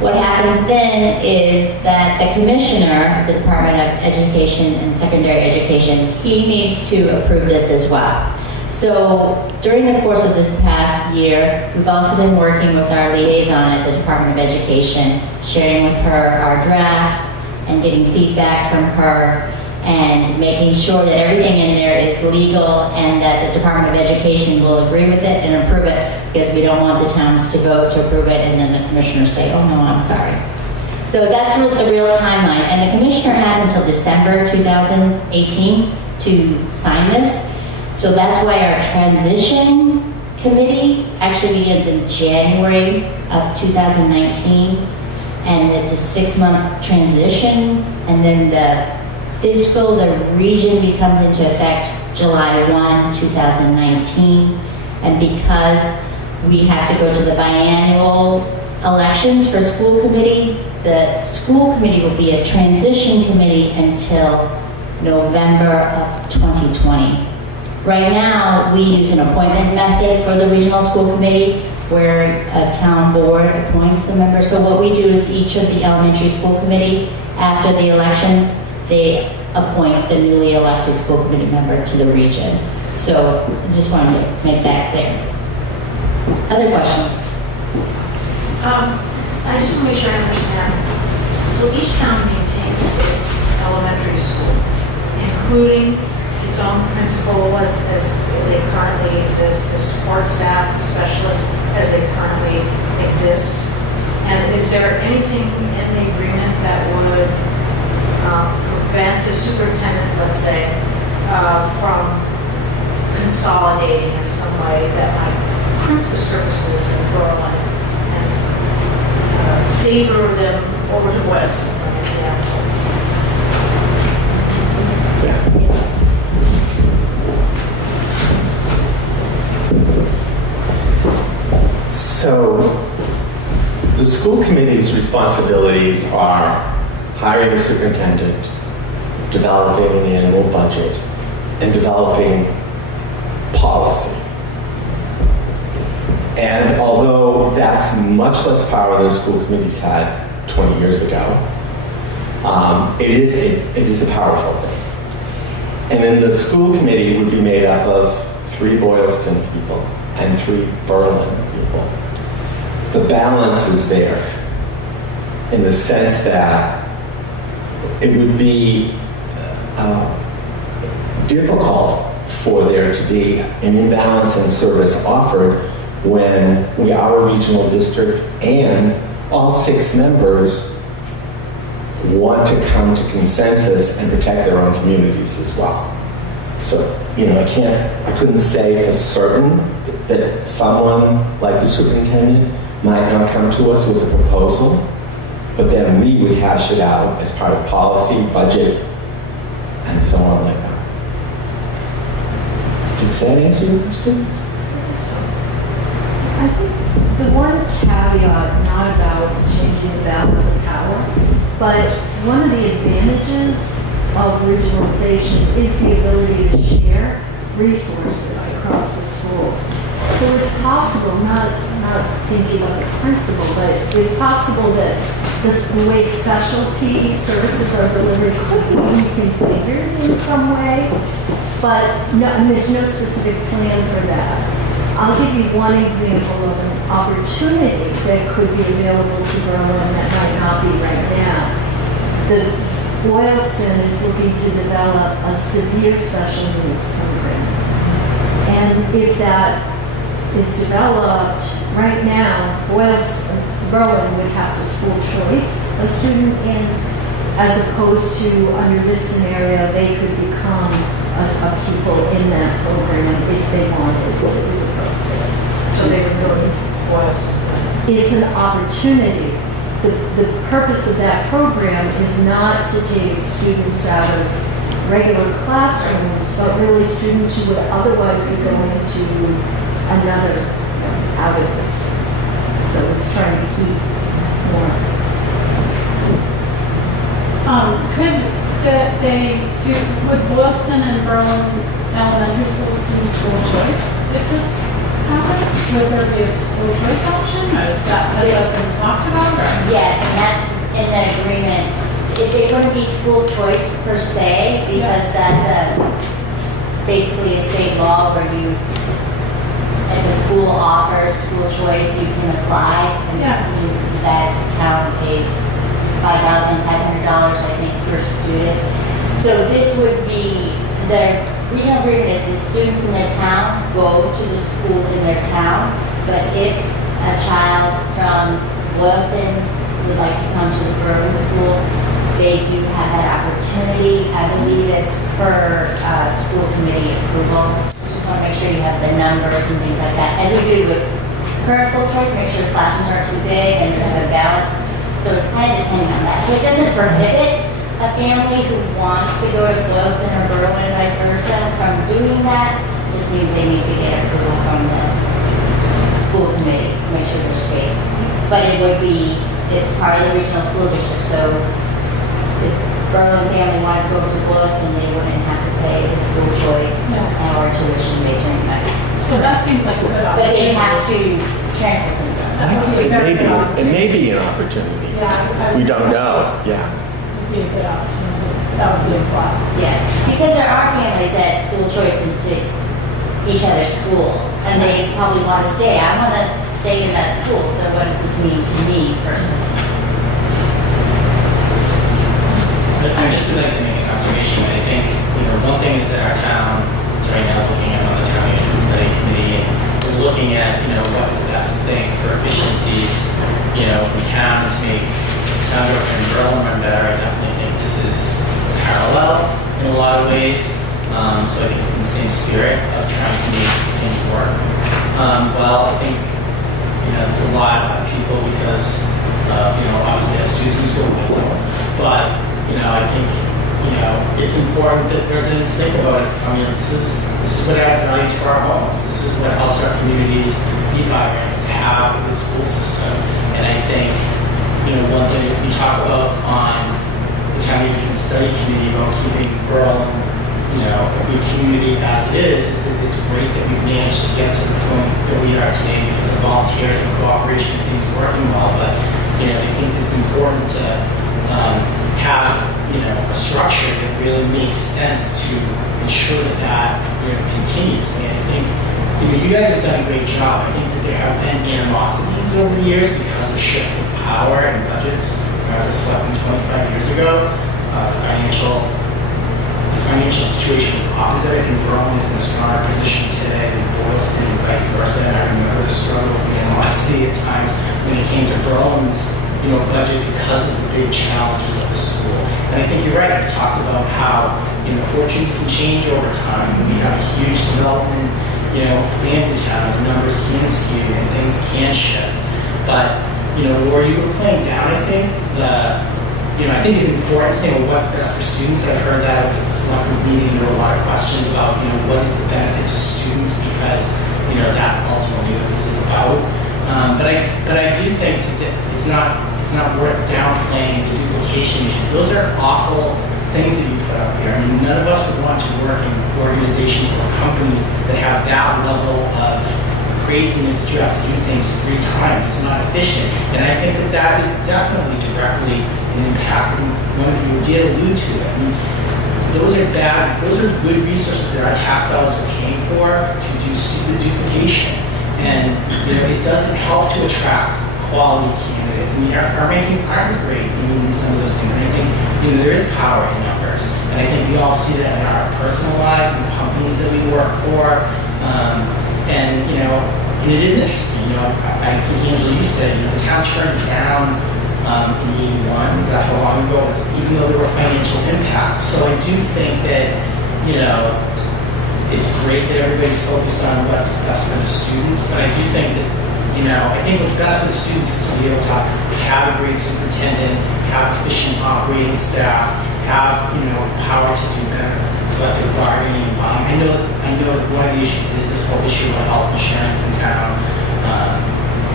What happens then is that the commissioner, the Department of Education and Secondary Education, he needs to approve this as well. So during the course of this past year, we've also been working with our liaison at the Department of Education, sharing with her our drafts and getting feedback from her and making sure that everything in there is legal and that the Department of Education will agree with it and approve it, because we don't want the towns to vote to approve it and then the commissioners say, oh no, I'm sorry. So that's the real timeline. And the commissioner has until December 2018 to sign this. So that's why our transition committee actually begins in January of 2019. And it's a 6-month transition. And then the region becomes into effect July 1, 2019. And because we have to go to the biannual elections for school committee, the school committee will be a transition committee until November of 2020. Right now, we use an appointment method for the regional school committee where a town board appoints the members. So what we do is each of the elementary school committee, after the elections, they appoint the newly elected school committee member to the region. So I just wanted to make that clear. Other questions? I just want to make sure I understand. So each town maintains its elementary school, including its own principal as they currently exist, the support staff, specialists as they currently exist. And is there anything in the agreement that would prevent the superintendent, let's say, from consolidating in some way that might crimp the services in Berlin and favor them over to Boylston, for an example? So, the school committee's responsibilities are hiring the superintendent, developing an annual budget, and developing policy. And although that's much less power than school committees had 20 years ago, it is a powerful thing. And then the school committee would be made up of 3 Boylston people and 3 Berlin people. The balance is there in the sense that it would be difficult for there to be an imbalance in service offered when we are a regional district and all 6 members want to come to consensus and protect their own communities as well. So, I couldn't say for certain that someone like the superintendent might not come to us with a proposal, but then we would hash it out as part of policy, budget, and so on like that. Did that answer your question? I think the one caveat, not about changing the balance of power, but one of the advantages of regionalization is the ability to share resources across the schools. So it's possible, not thinking about the principle, but it's possible that the way specialty services are delivered could be reconfigured in some way, but there's no specific plan for that. I'll give you one example of an opportunity that could be available to Berlin that might not be right now. The Boylston is looking to develop a severe special needs program. And if that is developed right now, Berlin would have to school choice a student in, as opposed to under this scenario, they could become a pupil in that program if they wanted, if it was appropriate. So they would go to Boylston. It's an opportunity. The purpose of that program is not to take students out of regular classrooms, but really students who would otherwise be going to another out of district. So it's trying to keep more. Would Boylston and Berlin elementary schools do school choice if this happened? Would there be a school choice option, or has that been talked about? Or? Yes, and that's in the agreement. It wouldn't be school choice per se, because that's basically a state law where if a school offers school choice, you can apply, and that town pays $5,500, I think, per student. So this would be, the regional agreement is the students in their town go to the school in their town, but if a child from Boylston would like to come to the Berlin school, they do have that opportunity. I believe it's per school committee approval. Just want to make sure you have the numbers and things like that. As we do with current school choice, make sure the classrooms aren't too big and there's a good balance. So it's kind of depending on that. So it doesn't prohibit a family who wants to go to Boylston or Berlin, vice versa, from doing that. Just means they need to get approval from the school committee to make sure there's space. But it's part of the regional school district. So if Berlin family wanted to go to Boylston, they wouldn't have to pay the school choice or tuition based on that. So that seems like a good But they opportunity. have to transfer themselves. That would be a very good It opportunity. may be an opportunity. Yeah, We don't know. Yeah. Would be a good opportunity. That would be a plus. Yeah, because there are families that school choice into each other's school. and they probably want to stay. I want to stay in that school, so what does this mean to me personally? I just would like to make an observation. I think, one thing is that our town is right now looking at on the town management study committee, and we're looking at, what's the best thing for efficiencies, in town to make town Yorkton and Berlin run better. I definitely think this is parallel in a lot of ways. So I think it's in the same spirit of trying to make things work. Well, I think, there's a lot of people because, obviously as students who go away. But, I think, it's important that residents think about it from, this is what adds value to our homes. This is what helps our communities be vibrant, is to have a good school system. And I think, one thing that we talk about on the town management study committee about keeping Berlin, a good community as it is that it's great that we've managed to get to the point that we are today because of volunteers and cooperation and things working well. But, I think it's important to have, a structure that really makes sense to ensure that continues. I mean, I think, you guys have done a great job. I think that there have been animosities over the years because of shifts of power and budgets. When I was a selectman 25 years ago, the financial situation was opposite. I think Berlin is in a stronger position today than Boylston and vice versa. And I remember the struggles and animosity at times when it came to Berlin's budget because of the big challenges of the school. And I think you're right. You've talked about how fortunes can change over time. When we have a huge development planned in town, the numbers can skew and things can shift. But where you were playing down, I think I think it's important to think of what's best for students. I've heard that I was at the selectmen's meeting, and there were a lot of questions about, what is the benefit to students, because, that's ultimately what this is about. But I do think it's not worth downplaying the duplication issues. Those are awful things that you put out there. I mean, none of us would want to work in organizations or companies that have that level of craziness that you have to do things 3 times. It's not efficient. And I think that is definitely directly an impact. And one of you did allude to it. I mean, those are good resources that our tax dollars are paying for to do stupid duplication. And it doesn't help to attract quality candidates. I mean, our rankings aren't as great in some of those things. And I think there is power in numbers. And I think we all see that in our personal lives and the companies that we work for. And it is interesting. I think, Angela, you said, the town turned down in 81. Is that how long ago? Even though there were financial impacts. So I do think that, it's great that everybody's focused on what's best for the students. But I do think that, I think what's best for the students is to be able to have a great superintendent, have efficient operating staff, have, power to do better collective bargaining. I know that one of the issues is this whole issue about health insurance in town.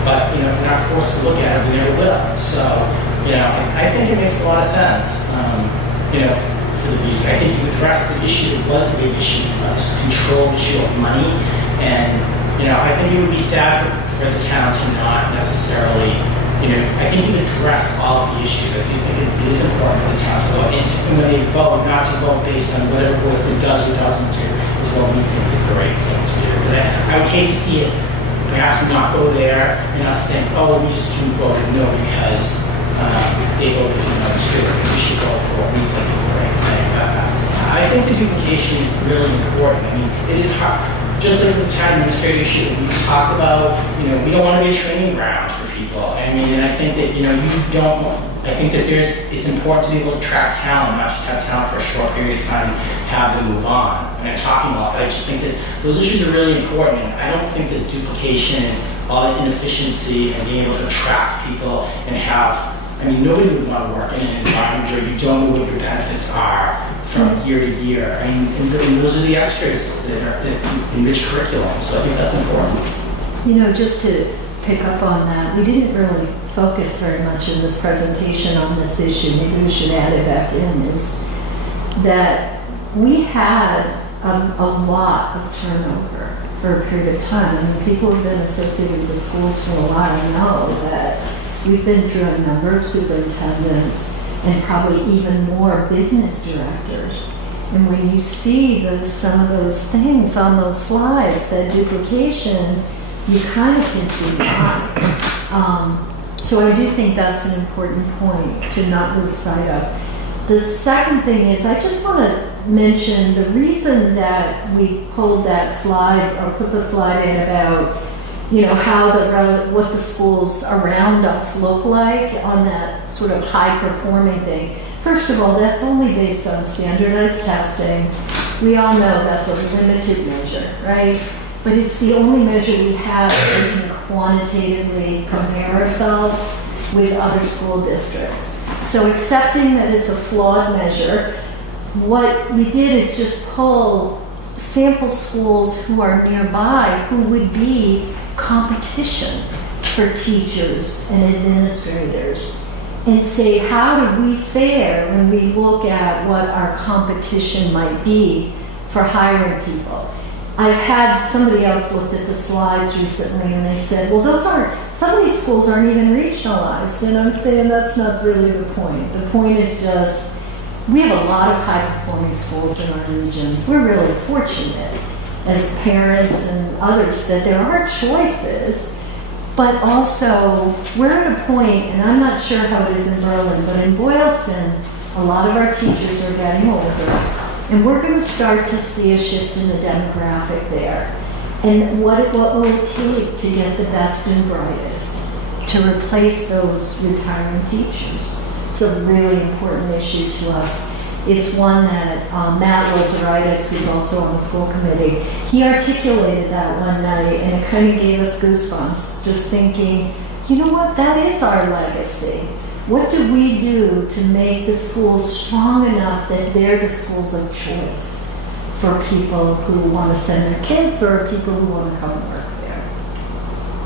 But, if we're not forced to look at it, we never will. So, I think it makes a lot of sense, for the region. I think you addressed the issue that was a big issue, this control issue of money. And, I think it would be sad for the town to not necessarily, I think you address all of the issues. I do think it is important for the town to vote. And when they vote, not to vote based on whatever Boylston does or doesn't do, is what we think is the right thing to do. Because I would hate to see it perhaps not go there and us think, oh, we just shouldn't vote no because they voted too. We should go for what we think is the right thing. I think the duplication is really important. I mean, it is hard. Just like the town administrator issue that we talked about, we don't want to be a training ground for people. I mean, and I think that, I think that it's important to be able to attract talent, not just have talent for a short period of time, have them move on. And I'm talking a lot, but I just think that those issues are really important. And I don't think that duplication and all that inefficiency and being able to attract people and have, nobody would want to work in an environment where you don't know what your benefits are from year to year. And those are the extras that enrich curriculum. So I think that's important. Just to pick up on that, we didn't really focus very much in this presentation on this issue. Maybe we should add it back in, is that we had a lot of turnover for a period of time. People who've been associated with the schools for a while know that we've been through a number of superintendents and probably even more business directors. And when you see some of those things on those slides, that duplication, you kind of can see why. So I do think that's an important point to not lose sight of. The second thing is, I just want to mention the reason that we pulled that slide or put the slide in about, how what the schools around us look like on that sort of high performing thing. First of all, that's only based on standardized testing. We all know that's a limited measure, right? But it's the only measure we have that we can quantitatively compare ourselves with other school districts. So accepting that it's a flawed measure, what we did is just pull sample schools who are nearby who would be competition for teachers and administrators and say, how do we fare when we look at what our competition might be for hiring people? I've had somebody else looked at the slides recently and they said, well, some of these schools aren't even regionalized. And I'm saying that's not really the point. The point is just, we have a lot of high-performing schools in our region. We're really fortunate as parents and others that there are choices, but also we're at a point, and I'm not sure how it is in Berlin, but in Boylston, a lot of our teachers are getting older. And we're going to start to see a shift in the demographic there. And what will it take to get the best and brightest to replace those retiring teachers? It's a really important issue to us. It's one that Matt Lozeritis, who's also on the school committee, he articulated that one night, and it kind of gave us goosebumps, just thinking, you know what, that is our legacy. What do we do to make the schools strong enough that they're the schools of choice for people who want to send their kids or people who want to come work there?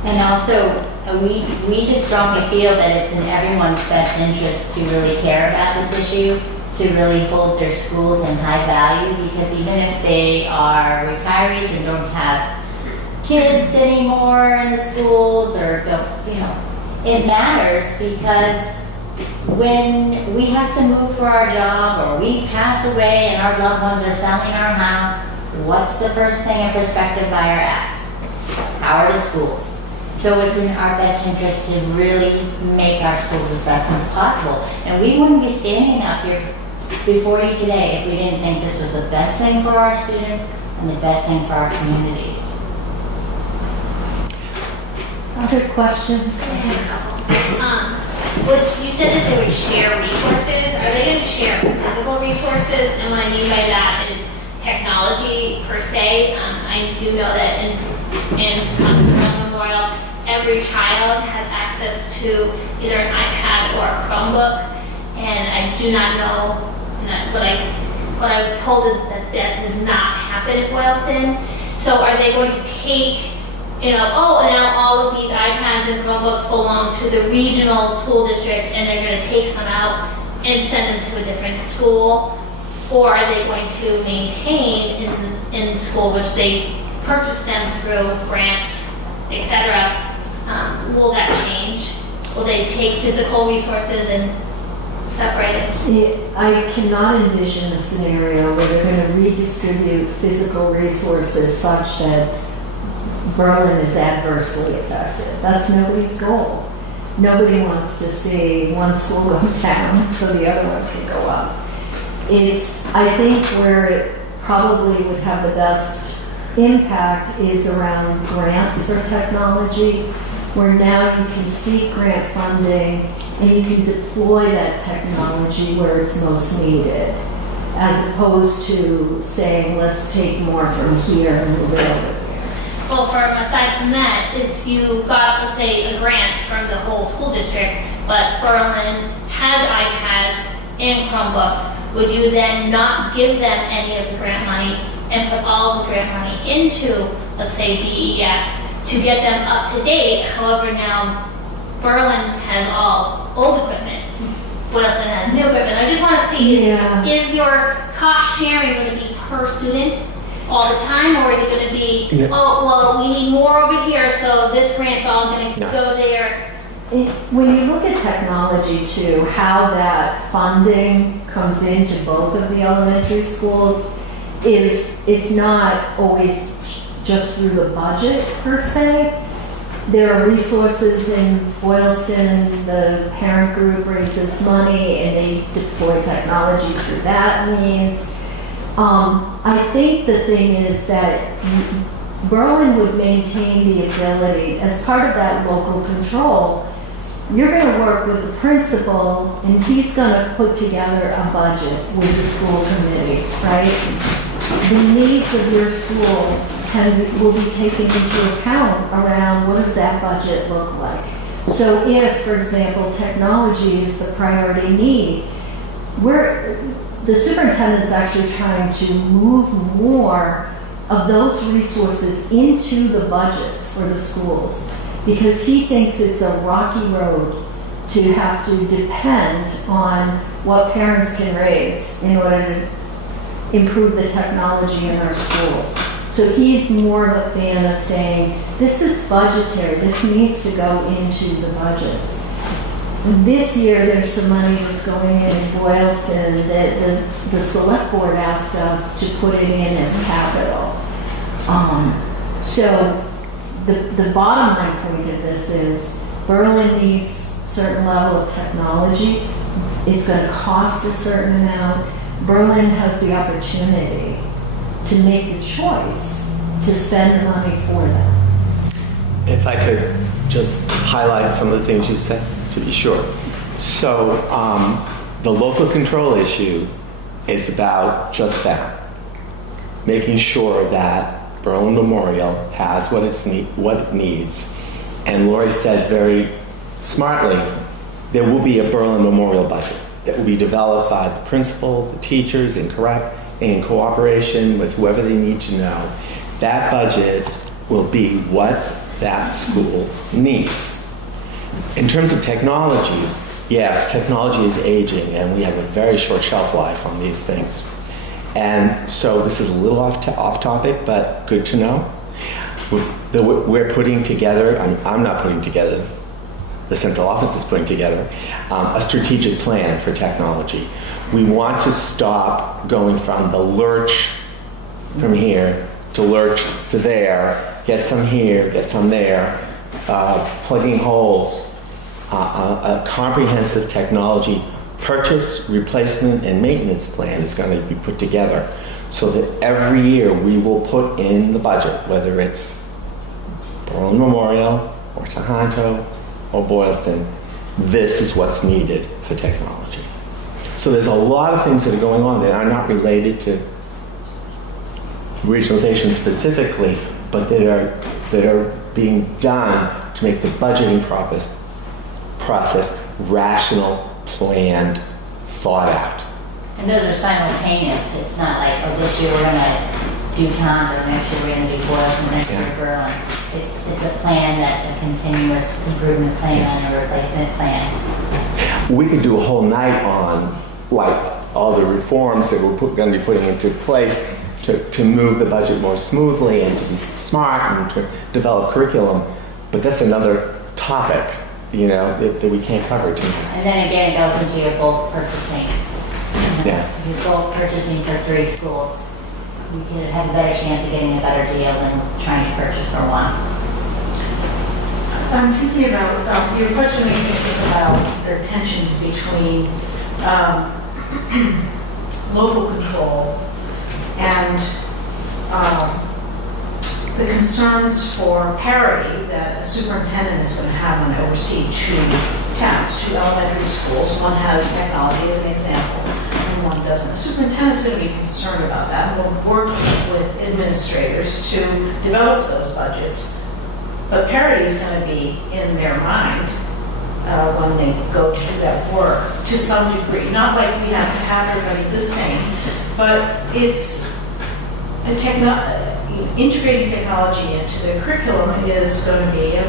And also, we just strongly feel that it's in everyone's best interest to really care about this issue, to really hold their schools in high value, because even if they are retirees and don't have kids anymore in the schools or don't, it matters, because when we have to move for our job or we pass away and our loved ones are selling our house, what's the first thing a prospective buyer asks? How are the schools? So it's in our best interest to really make our schools as best as possible. And we wouldn't be standing up here before you today if we didn't think this was the best thing for our students and the best thing for our communities. Other questions? You said that they would share resources. Are they going to share physical resources? And what I mean by that is technology per se. I do know that in Memorial, every child has access to either an iPad or a Chromebook, and I do not know what I was told is that does not happen at Boylston. So are they going to take, now all of these iPads and Chromebooks belong to the regional school district and they're going to take some out and send them to a different school? Or are they going to maintain in school, which they purchase them through grants, etc.? Will that change? Will they take physical resources and separate it? I cannot envision a scenario where they're going to redistribute physical resources such that Berlin is adversely affected. That's nobody's goal. Nobody wants to see one school go down so the other one can go up. I think where it probably would have the best impact is around grants for technology, where now you can seek grant funding and you can deploy that technology where it's most needed, as opposed to saying, let's take more from here and move it over there. Well, aside from that, if you got, let's say, a grant from the whole school district, but Berlin has iPads and Chromebooks, would you then not give them any of the grant money and put all of the grant money into, let's say, BES to get them up to date? However, now Berlin has all old equipment. Boylston has new equipment. I just want to see, is your cost sharing going to be per student all the time, or is it going to be, we need more over here, so this grant's all going to go there? When you look at technology too, how that funding comes into both of the elementary schools it's not always just through the budget per se. There are resources in Boylston, the parent group raises money and they deploy technology through that means. I think the thing is that Berlin would maintain the ability, as part of that local control, you're going to work with the principal and he's going to put together a budget with the school committee, right? The needs of your school will be taken into account around what does that budget look like. So if, for example, technology is the priority need, the superintendent's actually trying to move more of those resources into the budgets for the schools because he thinks it's a rocky road to have to depend on what parents can raise in order to improve the technology in our schools. So he's more of a fan of saying, this is budgetary, this needs to go into the budgets. This year, there's some money that's going in Boylston that the select board asked us to put it in as capital. So the bottom line point of this is Berlin needs a certain level of technology. It's going to cost a certain amount. Berlin has the opportunity to make the choice to spend the money for them. If I could just highlight some of the things you said, to be sure. So the local control issue is about just that, making sure that Berlin Memorial has what it needs. And Lori said very smartly, there will be a Berlin Memorial budget that will be developed by the principal, the teachers, in cooperation with whoever they need to know. That budget will be what that school needs. In terms of technology, yes, technology is aging and we have a very short shelf life on these things. And so this is a little off topic, but good to know. We're putting together, I'm not putting together, the central office is putting together a strategic plan for technology. We want to stop going from the lurch from here to lurch to there, get some here, get some there, plugging holes. A comprehensive technology purchase, replacement, and maintenance plan is going to be put together so that every year we will put in the budget, whether it's Berlin Memorial or Tohoto or Boylston, this is what's needed for technology. So there's a lot of things that are going on that are not related to regionalization specifically, but that are being done to make the budgeting process rational, planned, thought out. And those are simultaneous. It's not like, oh, this year we're going to do Tohoto, next year we're going to do Boylston, next year Berlin. It's a plan that's a continuous improvement plan and a replacement plan. We could do a whole night on like all the reforms that we're going to be putting into place to move the budget more smoothly and to be smart and to develop curriculum, but that's another topic, that we can't cover tonight. And then again, it goes into your bulk purchasing. Yeah. Your bulk purchasing for 3 schools. You could have a better chance of getting a better deal than trying to purchase for 1. I'm thinking about, your question makes me think about the tensions between local control and the concerns for parity that a superintendent is going to have when they oversee 2 towns, 2 elementary schools. One has technology as an example, and one doesn't. The superintendent's going to be concerned about that and will work with administrators to develop those budgets. But parity is going to be in their mind when they go to do that work to some degree. Not like we have to have everybody the same, but it's integrating technology into the curriculum is going to be a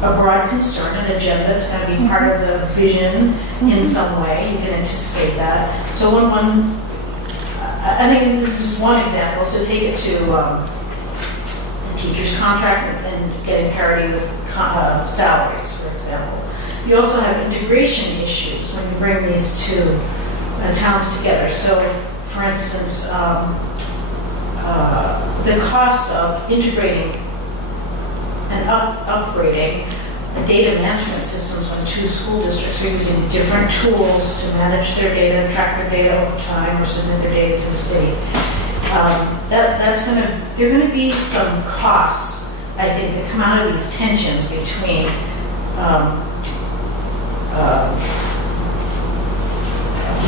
broad concern, an agenda. It's going to be part of the vision in some way. You can anticipate that. So I think this is just one example. So take it to teacher's contract and getting parity with salaries, for example. You also have integration issues when you bring these two towns together. So, for instance, the cost of integrating and upgrading the data management systems when two school districts are using different tools to manage their data and track their data over time or submit their data to the state. There are going to be some costs, I think, that come out of these tensions between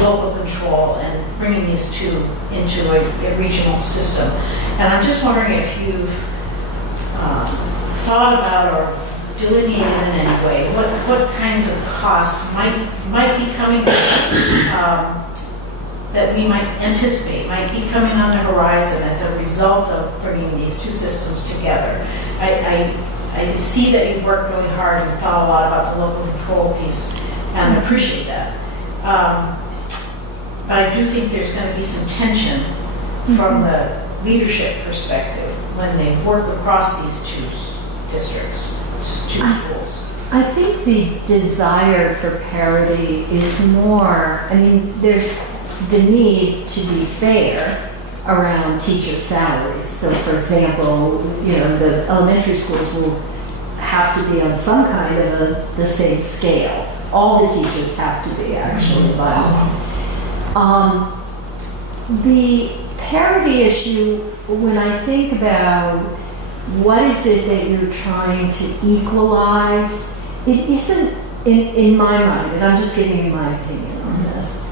local control and bringing these two into a regional system. And I'm just wondering if you've thought about or delineated in any way what kinds of costs might be coming that we might anticipate might be coming on the horizon as a result of bringing these two systems together. I see that you've worked really hard and thought a lot about the local control piece, and I appreciate that. But I do think there's going to be some tension from the leadership perspective when they work across these two districts, two schools. I think the desire for parity is more, I mean, there's the need to be fair around teacher salaries. So for example, you know, the elementary schools will have to be on some kind of the same scale. All the teachers have to be actually, but the parity issue, when I think about what is it that you're trying to equalize, it isn't, in my mind, and I'm just giving you my opinion on this,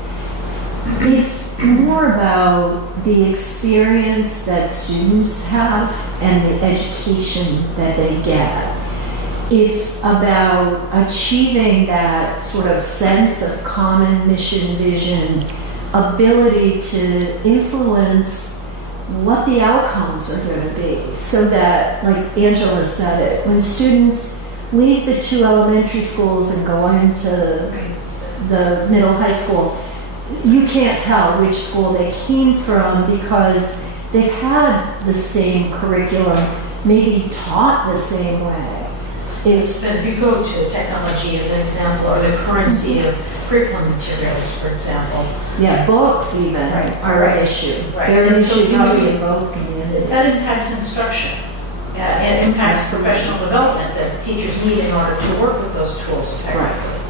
it's more about the experience that students have and the education that they get. It's about achieving that sort of sense of common mission, vision, ability to influence what the outcomes are going to be. So that, like Angela said it, when students leave the two elementary schools and go into the middle high school, you can't tell which school they came from because they've had the same curriculum, maybe taught the same way. It's, But if you go to technology as an example, or the currency of curriculum materials, for example, yeah, books even are an issue. Right. They're an And so issue you probably would- in both communities. that impacts instruction. It impacts professional development that teachers need in order to work with those tools effectively.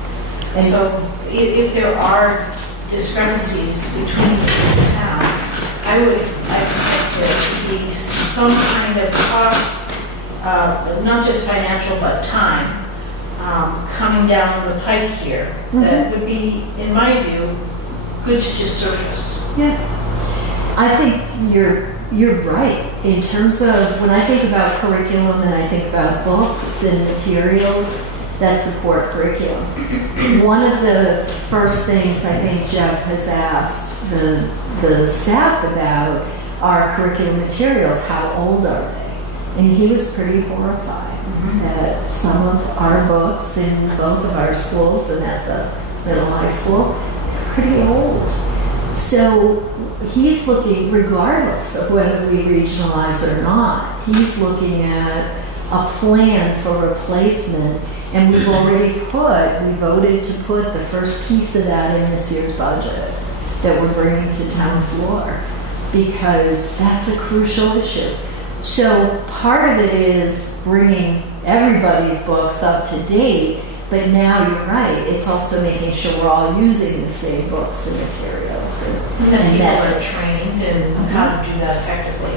And- So if there are discrepancies between the two towns, I expect there to be some kind of cost, not just financial, but time, coming down the pike here that would be, in my view, good to just surface. Yeah, I think you're right in terms of when I think about curriculum and I think about books and materials that support curriculum. One of the first things I think Jeff has asked the staff about are curriculum materials. How old are they? And he was pretty horrified that some of our books in both of our schools and at the middle high school are pretty old. So he's looking, regardless of whether we regionalize or not, he's looking at a plan for replacement. And we've already we voted to put the first piece of that in this year's budget that we're bringing to town floor because that's a crucial issue. So part of it is bringing everybody's books up to date, but now you're right, it's also making sure we're all using the same books and materials. And then people are methods. trained in how to do that effectively.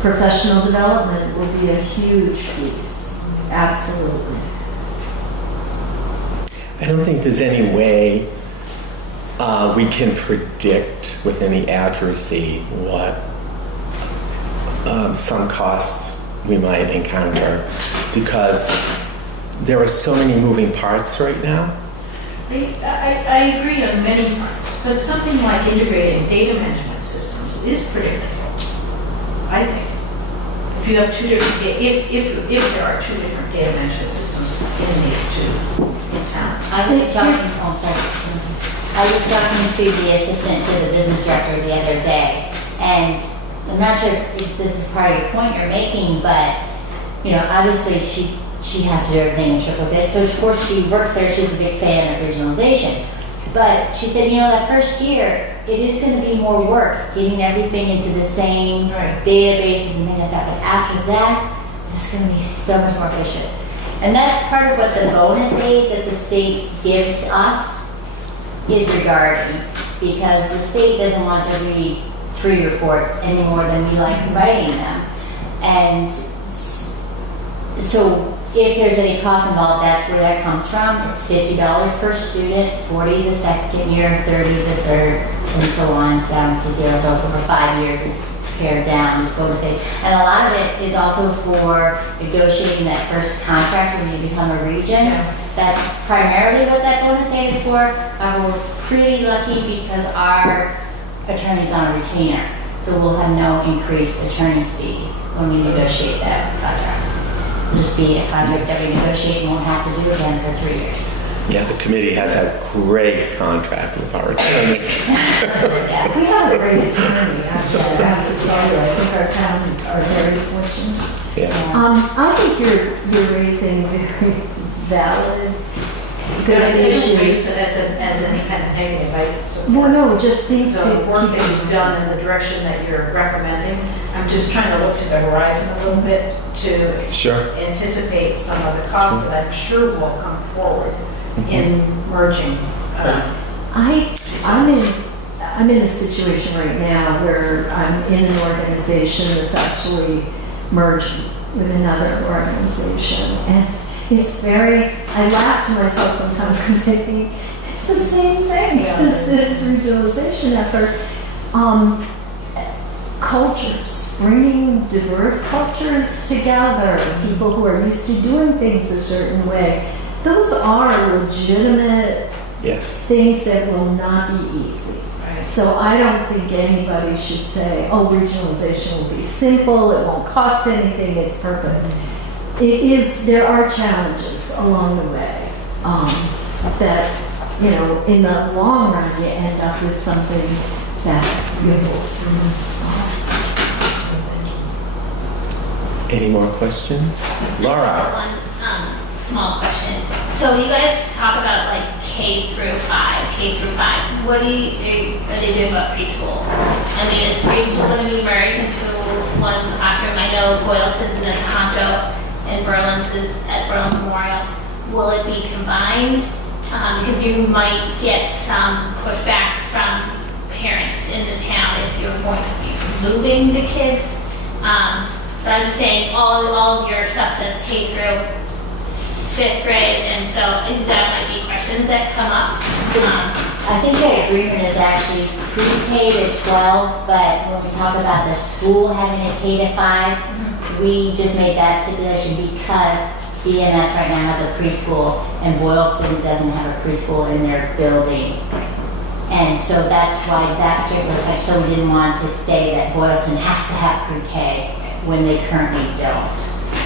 Professional development will be a huge piece, absolutely. I don't think there's any way we can predict with any accuracy what some costs we might encounter because there are so many moving parts right now. I agree on many fronts, but something like integrating data management systems is predictable, I think. If you have two different, if there are two different data management systems in these two towns. I was talking to the assistant to the business director the other day, and I'm not sure if this is part of your point you're making, but you know, obviously she has to do everything in triplicate. So of course she works there. She's a big fan of regionalization. But she said, you know, that first year, it is going to be more work getting everything into the same databases and things like that. But after that, it's going to be so much more efficient. And that's part of what the bonus aid that the state gives us is regarding, because the state doesn't want to read 3 reports any more than we like writing them. And so if there's any cost involved, that's where that comes from. It's $50 per student, $40 the second year, $30 the third, and so on down to 0. So over 5 years, it's pared down, this bonus aid. And a lot of it is also for negotiating that first contract when you become a region. That's primarily what that bonus aid is for. We're pretty lucky because our attorney's on a retainer, so we'll have no increased attorney's fees when we negotiate that contract. It'll just be a contract that we negotiate and won't have to do again for 3 years. Yeah, the committee has a great contract with our attorney. We have a great attorney, actually, I have to tell you. I think our towns are very fortunate. Yeah. I think you're raising very valid, good I didn't raise issues. it as any kind of negative, right? Well, no, just things So the to work keep that you've done in the direction that you're recommending, I'm just trying to look to the horizon a little bit to Sure. anticipate some of the costs that I'm sure will come forward in merging. I'm in a situation right now where I'm in an organization that's actually merging with another organization. And it's I laugh to myself sometimes because I think it's the same thing. This regionalization effort. Cultures, bringing diverse cultures together, people who are used to doing things a certain way. Those are legitimate Yes. things that will not be easy. So I don't think anybody should say, oh, regionalization will be simple, it won't cost anything, it's perfect. There are challenges along the way that, you know, in the long run, you end up with something that's beautiful. Any more questions? Laura? One small question. So you guys talk about like K through 5. What are they doing about preschool? I mean, is preschool going to be merged into one classroom? I know Boylston's in Tohoto and Berlin's is at Berlin Memorial. Will it be combined? Because you might get some pushback from parents in the town if you're going to be moving the kids. But I'm just saying, all of your stuff says K through 5th grade, and so that might be questions that come up. I think the agreement is actually pre-K to 12, but when we talk about the school having a K to 5, we just made that stipulation because BMS right now has a preschool and Boylston doesn't have a preschool in their building. And so that's why that particular section, so we didn't want to say that Boylston has to have pre-K when they currently don't.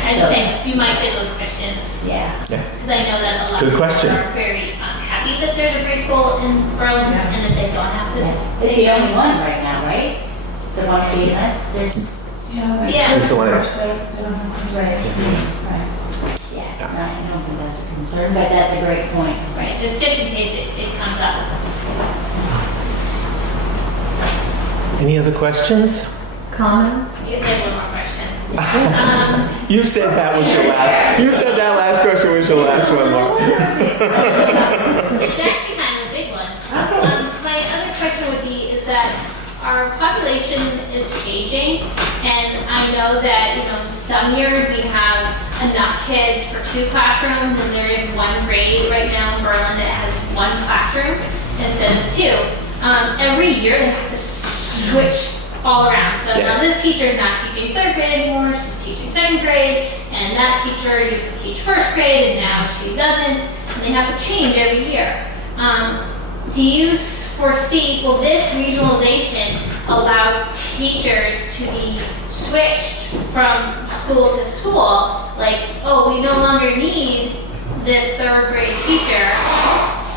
I'm just saying, you might get those questions. Yeah. Because I know that a lot Good of question. people are very happy that there's a preschool in Berlin and that they don't have to. It's the only one right now, right? The one at BMS? There's, Yeah. It's the one. right. Yeah, no, I don't think that's a concern, but that's a great point. Right, just in case it comes up. Any other questions? Comments? You have one more question. You said that was your last. You said that last question was your last one, Laura. It's actually kind of a big one. My other question would be is that our population is changing, and I know that, you know, some years we have enough kids for 2 classrooms, and there is 1 grade right now in Berlin that has 1 classroom instead of 2. Every year they have to switch all around. So now this teacher is not teaching 3rd grade anymore, she's teaching 2nd grade, and that teacher used to teach 1st grade, and now she doesn't, and they have to change every year. Do you foresee, will this regionalization allow teachers to be switched from school to school? Like, oh, we no longer need this 3rd grade teacher.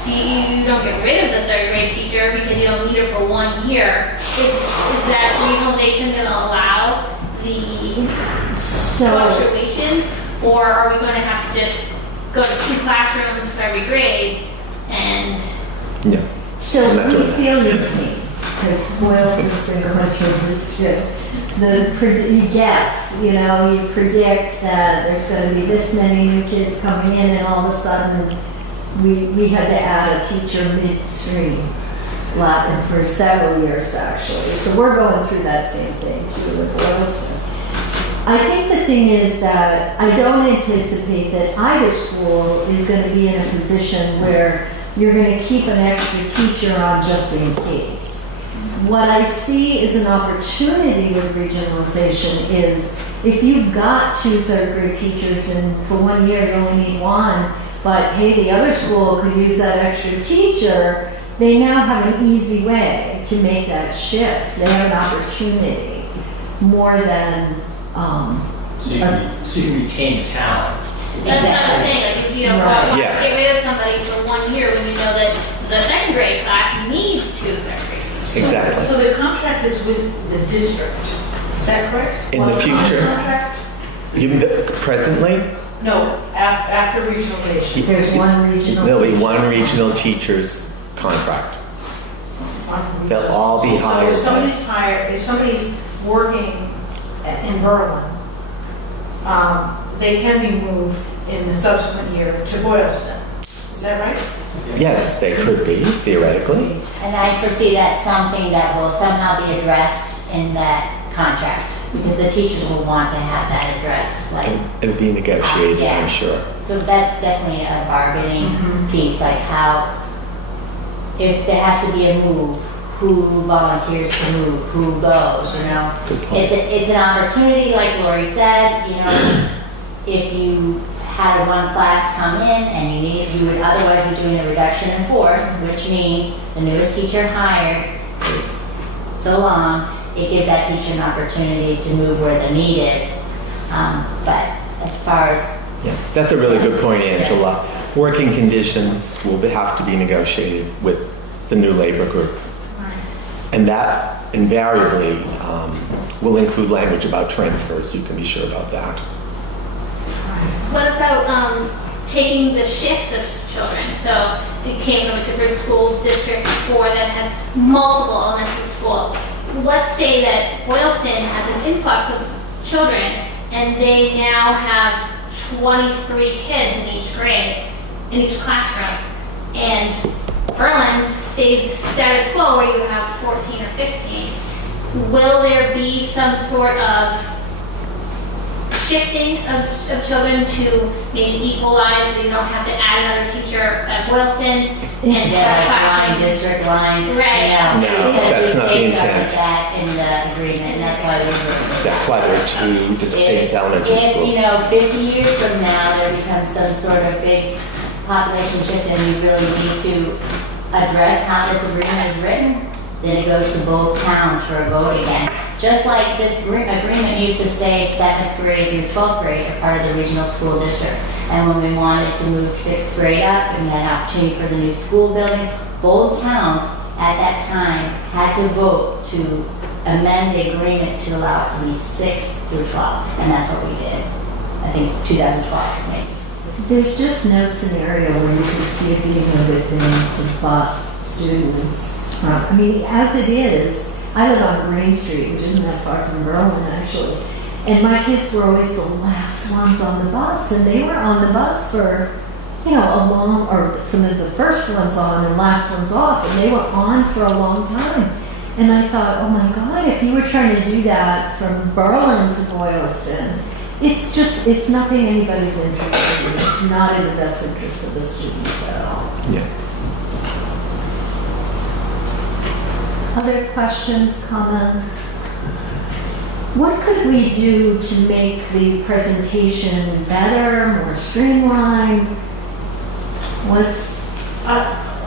You don't get rid of the 3rd grade teacher because you don't need her for 1 year. Is that regionalization going to allow the fluctuations? Or are we going to have to just go to 2 classrooms for every grade and Yeah. So I'm not we doing that. feel your pain, because Boylston's been going through this too. You guess, you predict that there's going to be this many new kids coming in, and all of a sudden, we had to add a teacher midstream, Latin for several years actually. So we're going through that same thing too with Boylston. I think the thing is that I don't anticipate that either school is going to be in a position where you're going to keep an extra teacher on just in case. What I see is an opportunity with regionalization is if you've got 2 third grade teachers and for 1 year you only need 1, but hey, the other school could use that extra teacher, they now have an easy way to make that shift. They have an opportunity more than So you can retain the talent. that's what I was saying, like, Right. why Yes. get rid of somebody for 1 year when we know that the second grade class needs 2 third grade teachers? Exactly. So the contract is with the district, is that correct? In the future. Contract? You mean presently? No, after regionalization. there's one regional There'll be teacher. one regional teacher's contract. One They'll all be So hired if by- somebody's hired, if somebody's working in Berlin, they can be moved in the subsequent year to Boylston. Is that right? Yes, they could be, theoretically. And I foresee that's something that will somehow be addressed in that contract, because the teachers will want to have that addressed, like, It'll be negotiated, Yeah. I'm sure. so that's definitely a bargaining piece, like how, if there has to be a move, who volunteers to move, who goes, Good point. It's an opportunity, like Lori said, if you had one class come in and you would otherwise be doing a reduction in force, which means the newest teacher hired is so long, it gives that teacher an opportunity to move where the need is. But as far as, Yeah, that's a really good point, Angela. Working conditions will have to be negotiated with the new labor group. And that invariably will include language about transfers. You can be sure about that. What about taking the shifts of children? So it came from a different school district before that had multiple elementary schools. Let's say that Boylston has an influx of children and they now have 23 kids in each grade, in each classroom. And Berlin stays status quo where you have 14 or 15. Will there be some sort of shifting of children to maybe equalize so you don't have to add another teacher at Boylston and yeah, have like line, classrooms? district lines. Right. Yeah. No, Because that's we not the safeguarded intent. that in the agreement, and that's why we were. That's why there are 2 distinct elementary If, schools. 50 years from now, there becomes some sort of big population shift and we really need to address how this agreement is written, then it goes to both towns for a vote again. Just like this agreement used to say 7th grade through 12th grade are part of the regional school district. And when we wanted to move 6th grade up and we had an opportunity for the new school building, both towns at that time had to vote to amend the agreement to allow it to be 6th through 12th. And that's what we did. I think 2012, maybe. There's just no scenario where you can see it being a good thing to bus students from. I mean, as it is, I live on Green Street, which isn't that far from Berlin, actually. And my kids were always the last ones on the bus, and they were on the bus for, a long, or sometimes the first one's on and last one's off, and they were on for a long time. And I thought, oh my God, if you were trying to do that from Berlin to Boylston, it's nothing anybody's interested in. It's not in the best interest of the students at all. Yeah. Other questions, comments? What could we do to make the presentation better, more streamlined?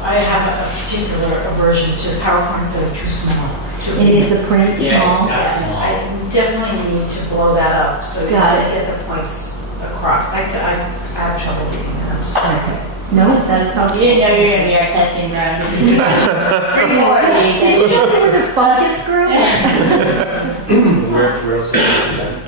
I have a particular aversion to PowerPoints that are too small. Is the print Yeah, small? that's small. I definitely need to blow that up so you Got can get the points across. I have trouble reading them. So. Okay. No, that's how. You didn't know you were going to be our testing ground. Bring more of these. Did you go to the focus group? Where else would you put that?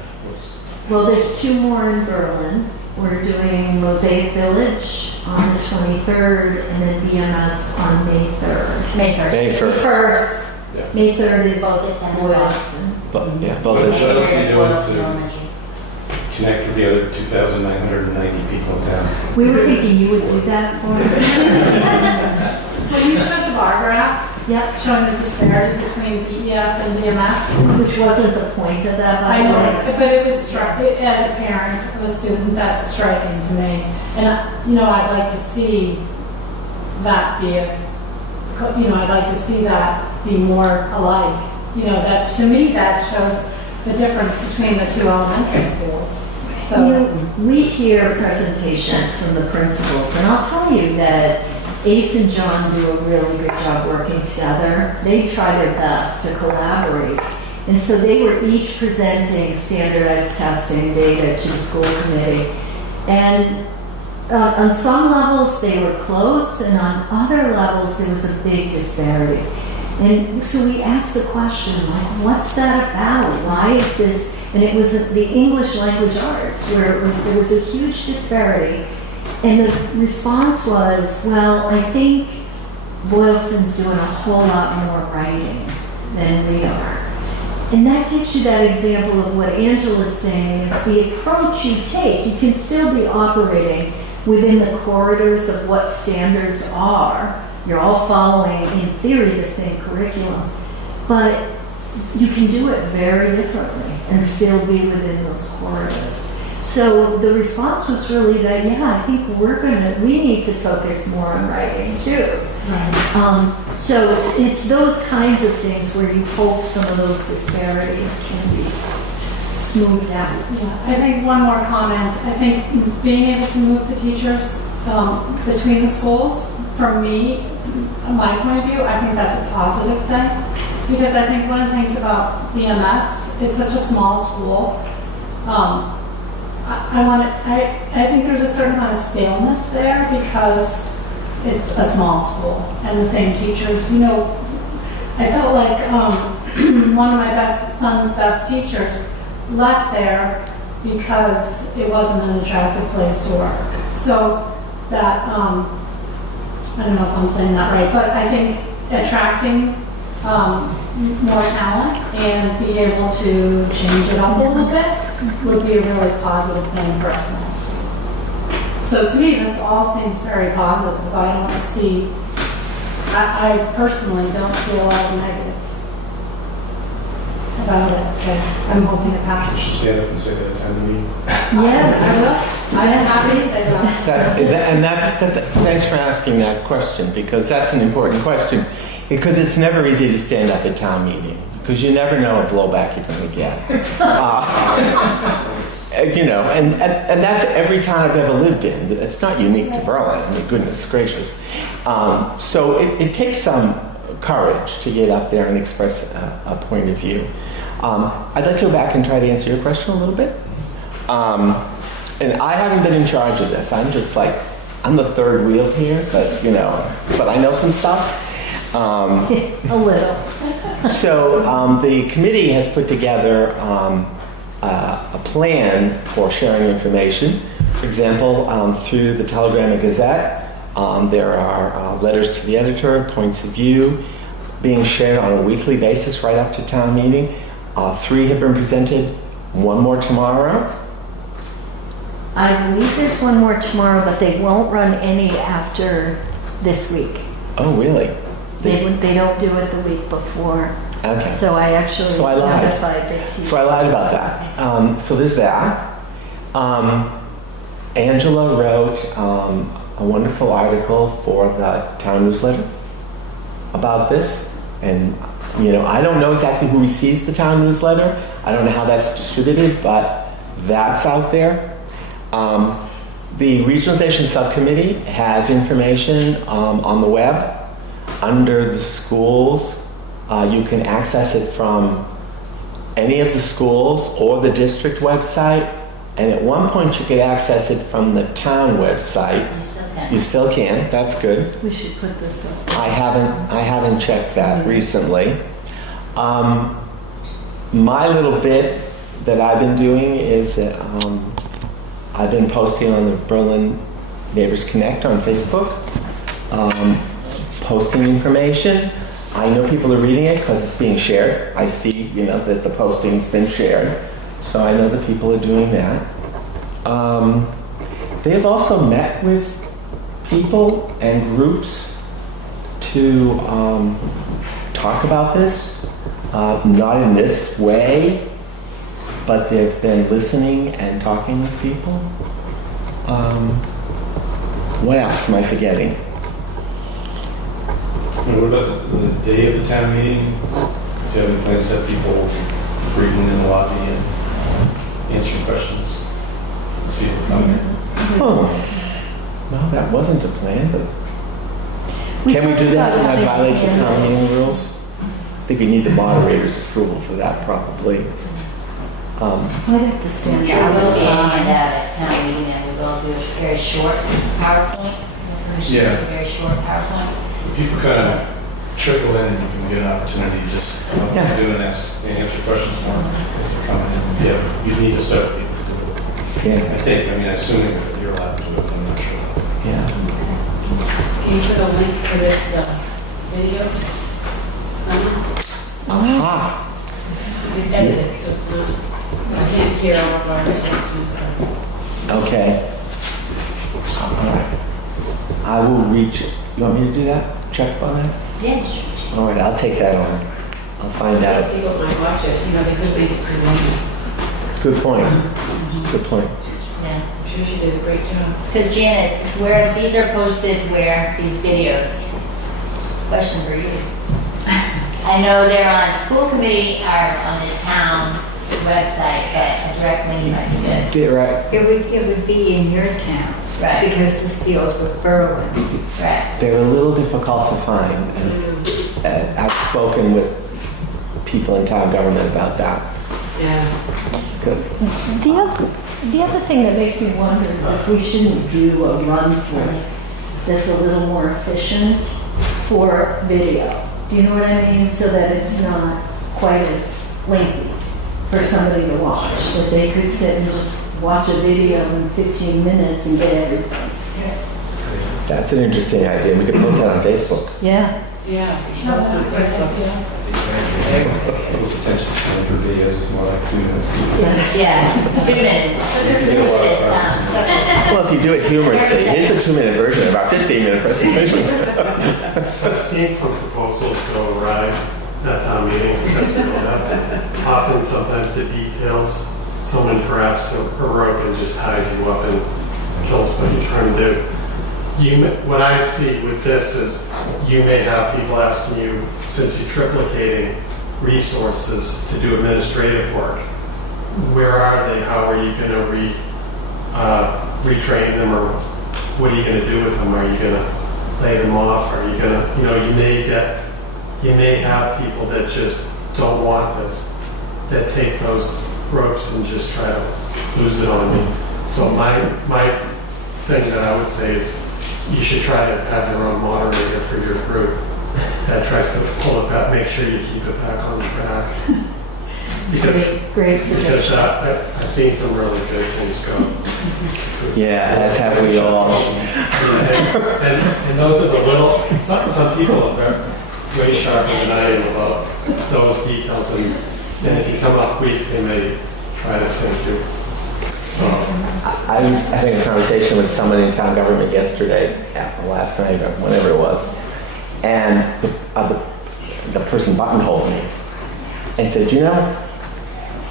Well, there's 2 more in Berlin. We're doing Mosaic Village on the 23rd and then BMS on May 3rd. May 1st. May 1st. First, May 3rd is Both at 10 Boylston. But, yeah, both What is. else are you doing Boylston to Elementary. connect with the other 2,990 people in town? We were thinking you would do that for us. Can you show the bar graph Yep, showing the disparity between BES and BMS? which wasn't the point of that, by I the know, way. but it was as a parent of a student, that's striking to me. And, I'd like to see that I'd like to see that be more alike. That, to me, that shows the difference between the 2 elementary schools. So, We hear presentations from the principals, and I'll tell you that Ace and John do a really good job working together. They try their best to collaborate. And so they were each presenting standardized testing data to the school committee. And on some levels, they were close, and on other levels, there was a big disparity. And so we asked the question, like, what's that about? Why is this? And it was the English language arts, where there was a huge disparity. And the response was, well, I think Boylston's doing a whole lot more writing than we are. And that gives you that example of what Angela's saying, is the approach you take. You can still be operating within the corridors of what standards are. You're all following, in theory, the same curriculum. But you can do it very differently and still be within those corridors. So the response was really that, yeah, I think we need to focus more on writing too. So it's those kinds of things where you hope some of those disparities can be smoothed out. yeah, I think one more comment. I think being able to move the teachers between the schools, from me, my point of view, I think that's a positive thing. Because I think one of the things about BMS, it's such a small school. I think there's a certain amount of staleness there because it's a small school and the same teachers. I felt like one of my son's best teachers left there because it wasn't an attractive place to work. So that, I don't know if I'm saying that right, but I think attracting more talent and be able to change it up a little bit would be a really positive thing for a small school. So to me, this all seems very positive. I don't see, I personally don't see a lot of negative about it, so I'm hoping it passes. Stand up and say that at town meeting. Yes. I will. I'm happy to say that. Thanks for asking that question, because that's an important question. Because it's never easy to stand up at town meeting, because you never know what blowback you're going to get. And that's every town I've ever lived in. It's not unique to Berlin. I mean, goodness gracious. So it takes some courage to get up there and express a point of view. I'd like to go back and try to answer your question a little bit. And I haven't been in charge of this. I'm the third wheel here, but I know some stuff. A little. So the committee has put together a plan for sharing information. For example, through the Telegram and Gazette, there are letters to the editor, points of view, being shared on a weekly basis right up to town meeting. 3 have been presented, 1 more tomorrow. I believe there's 1 more tomorrow, but they won't run any after this week. Oh, really? They don't do it the week before. Okay. So I actually So I lied. notified the teacher. So I lied about that. So there's that. Angela wrote a wonderful article for the town newsletter about this. And, I don't know exactly who receives the town newsletter. I don't know how that's distributed, but that's out there. The Regionalization Subcommittee has information on the web under the schools. You can access it from any of the schools or the district website. And at one point you could access it from the town website. You still can. That's good. We should put this up. I haven't checked that recently. My little bit that I've been doing is that I've been posting on the Berlin Neighbors Connect on Facebook, posting information. I know people are reading it because it's being shared. I see, that the posting's been shared, so I know that people are doing that. They have also met with people and groups to talk about this, not in this way, but they've been listening and talking with people. What else am I forgetting? And what about the day of the town meeting? Do you have any plans to have people breathing in the lobby and answering questions? See if they're coming. Oh, well, that wasn't a plan, but can we do that and not violate the town meeting rules? I think we need the moderator's approval for that, probably. I'd have to stand Yeah, we'll see outside. hand out at town meeting and we'll do a very short PowerPoint. Yeah. A very short PowerPoint. People kind of trickle in and you can get an opportunity to just help them do and answer questions for them as they're coming in. Yeah, you need to serve people to do it. Yeah, I think, assuming that you're allowed to do it, I'm not sure. yeah. Can you put a link for this video? Aha. We've edited it, so it's not, I can't hear all of our questions, so. Okay. All right. I will reach. You want me to do that? Check on that? Yeah, sure. All right, I'll take that on. I'll find out. People might watch it, they could make it too long. Good point. Good point. Yeah. I'm sure she did a great job. Because Janet, where these are posted, where these videos? Question for you. I know they're on school committee or on the town website, but a direct link might be good. Yeah, right. It would be in your town. Right. Because this deals with Berlin. Right. They're a little difficult to find. And I've spoken with people in town government about that. Yeah. Because The other thing that makes me wonder is if we shouldn't do a run-through that's a little more efficient for video. Do you know what I mean? So that it's not quite as lengthy for somebody to watch. That they could sit and just watch a video in 15 minutes and get everything. that's an interesting idea. We could post that on Facebook. Yeah. Yeah. That's a great idea. People's attention span for videos is more like 2 minutes. Yeah, 2 minutes. Well, if you do it humorously, here's the 2-minute version of our 15-minute presentation. I've seen some proposals go awry at town meeting. Often, sometimes the details, someone grabs a rope and just ties you up and kills what you're trying to do. What I see with this is you may have people asking you, since you're triplicating resources to do administrative work, where are they? How are you going to retrain them, or what are you going to do with them? Are you going to lay them off? Are you going to, you may have people that just don't want this, that take those ropes and just try to lose it on me. So my thing that I would say is you should try to have your own moderator for your group that tries to pull it back, make sure you keep it back on track. Great Because suggestion. I've seen some really good things go. Yeah, as have we all. And those are the little, some people are way sharper than I am about those details, and if you come up weak, they may try to sink you. So, I was having a conversation with someone in town government yesterday, last night, or whenever it was, and the person buttonholed me and said,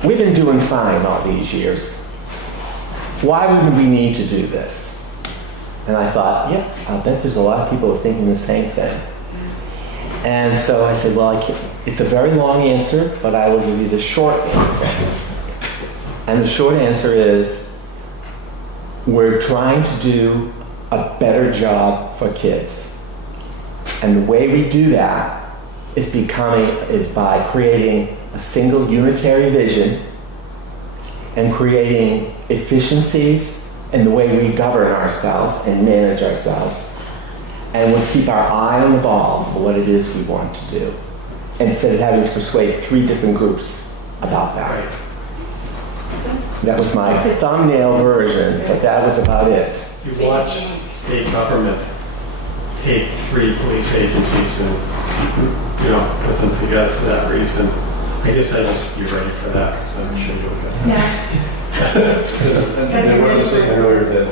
we've been doing fine all these years. Why would we need to do this? And I thought, I'll bet there's a lot of people who are thinking the same thing. And so I said, well, it's a very long answer, but I will give you the short answer. And the short answer is, we're trying to do a better job for kids. And the way we do that is by creating a single unitary vision and creating efficiencies in the way we govern ourselves and manage ourselves. And we'll keep our eye on the ball for what it is we want to do, instead of having to persuade 3 different groups about that. That was my thumbnail version, but that was about it. You watch state government take 3 police agencies and, put them together for that reason. I guess I'd just be ready for that, so I'm sure you'll get that. Yeah. Because there was a statement earlier that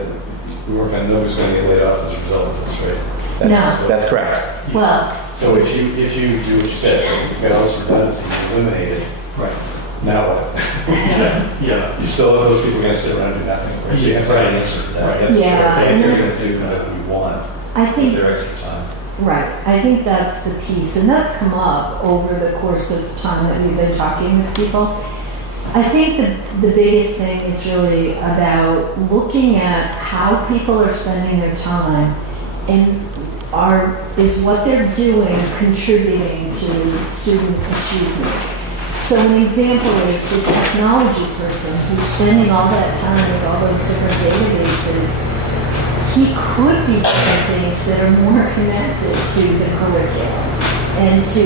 we weren't going to know who's going to get laid off as a result of this, right? No. That's correct. Well, So if you do what you said, you get all this redundancy eliminated, Right. now what? Yeah. You still have those people going to sit around and do nothing. Right? So you have to have an answer to that. Right. Yeah. And they're going to do whatever you want I with think, their extra time. right, I think that's the piece, and that's come up over the course of time that we've been talking with people. I think the biggest thing is really about looking at how people are spending their time and is what they're doing contributing to student achievement. So an example is the technology person who's spending all that time with all those different databases. He could be doing things that are more connected to the curriculum and to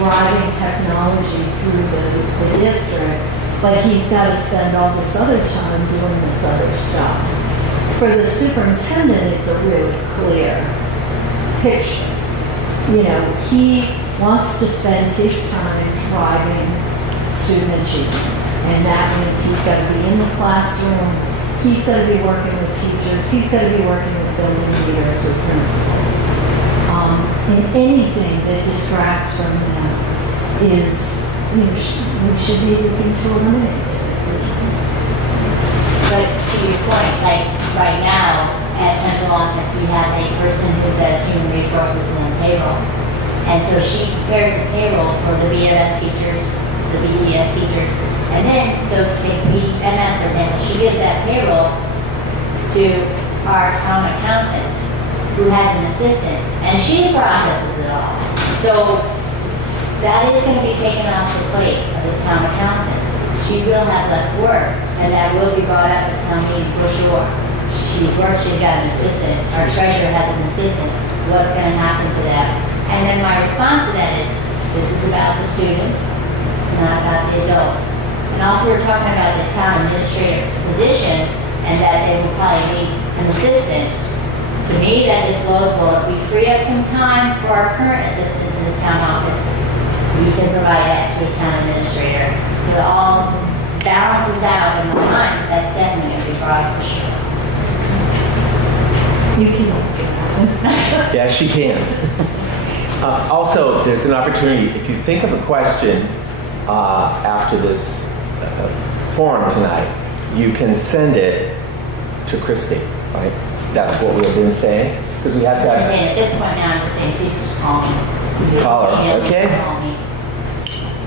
driving technology through the district, but he's got to spend all this other time doing this other stuff. For the superintendent, it's a really clear picture. He wants to spend his time driving student achievement, and that means he's got to be in the classroom, he's got to be working with teachers, he's got to be working with building leaders or principals. And anything that distracts from that is, we should be looking to eliminate it. but to your point, like right now at central office, we have a person who does human resources and then payroll. And so she prepares the payroll for the BMS teachers, the BES teachers. And then, so take BMS for example, she gives that payroll to our town accountant who has an assistant and she processes it all. So that is going to be taken off the plate of the town accountant. She will have less work and that will be brought up at town meeting for sure. She's got an assistant, our treasurer has an assistant, what's going to happen to that? And then my response to that is, this is about the students, it's not about the adults. And also we're talking about the town administrative position and that they will probably need an assistant. To me, that just goes, well, if we free up some time for our current assistant in the town office, we can provide that to a town administrator. So it all balances out in my mind, that's definitely going to be brought up for sure. You can answer that. Yeah, she can. Also, there's an opportunity, if you think of a question after this forum tonight, you can send it to Christy, right? That's what we've been saying, because we have to I'm have... saying at this point now, I'm just saying, please just call me. Call her, Email me, okay? Call me.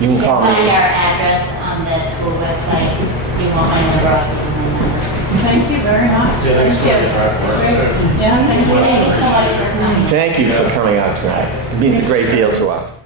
You can call Find me. our address on the school website. If you want my number, I'll give you my number. Thank you very much. Yeah, thanks for the drive for it. Yeah, thank you. Thank you so much for coming. Thank you for coming out tonight. It means a great deal to us.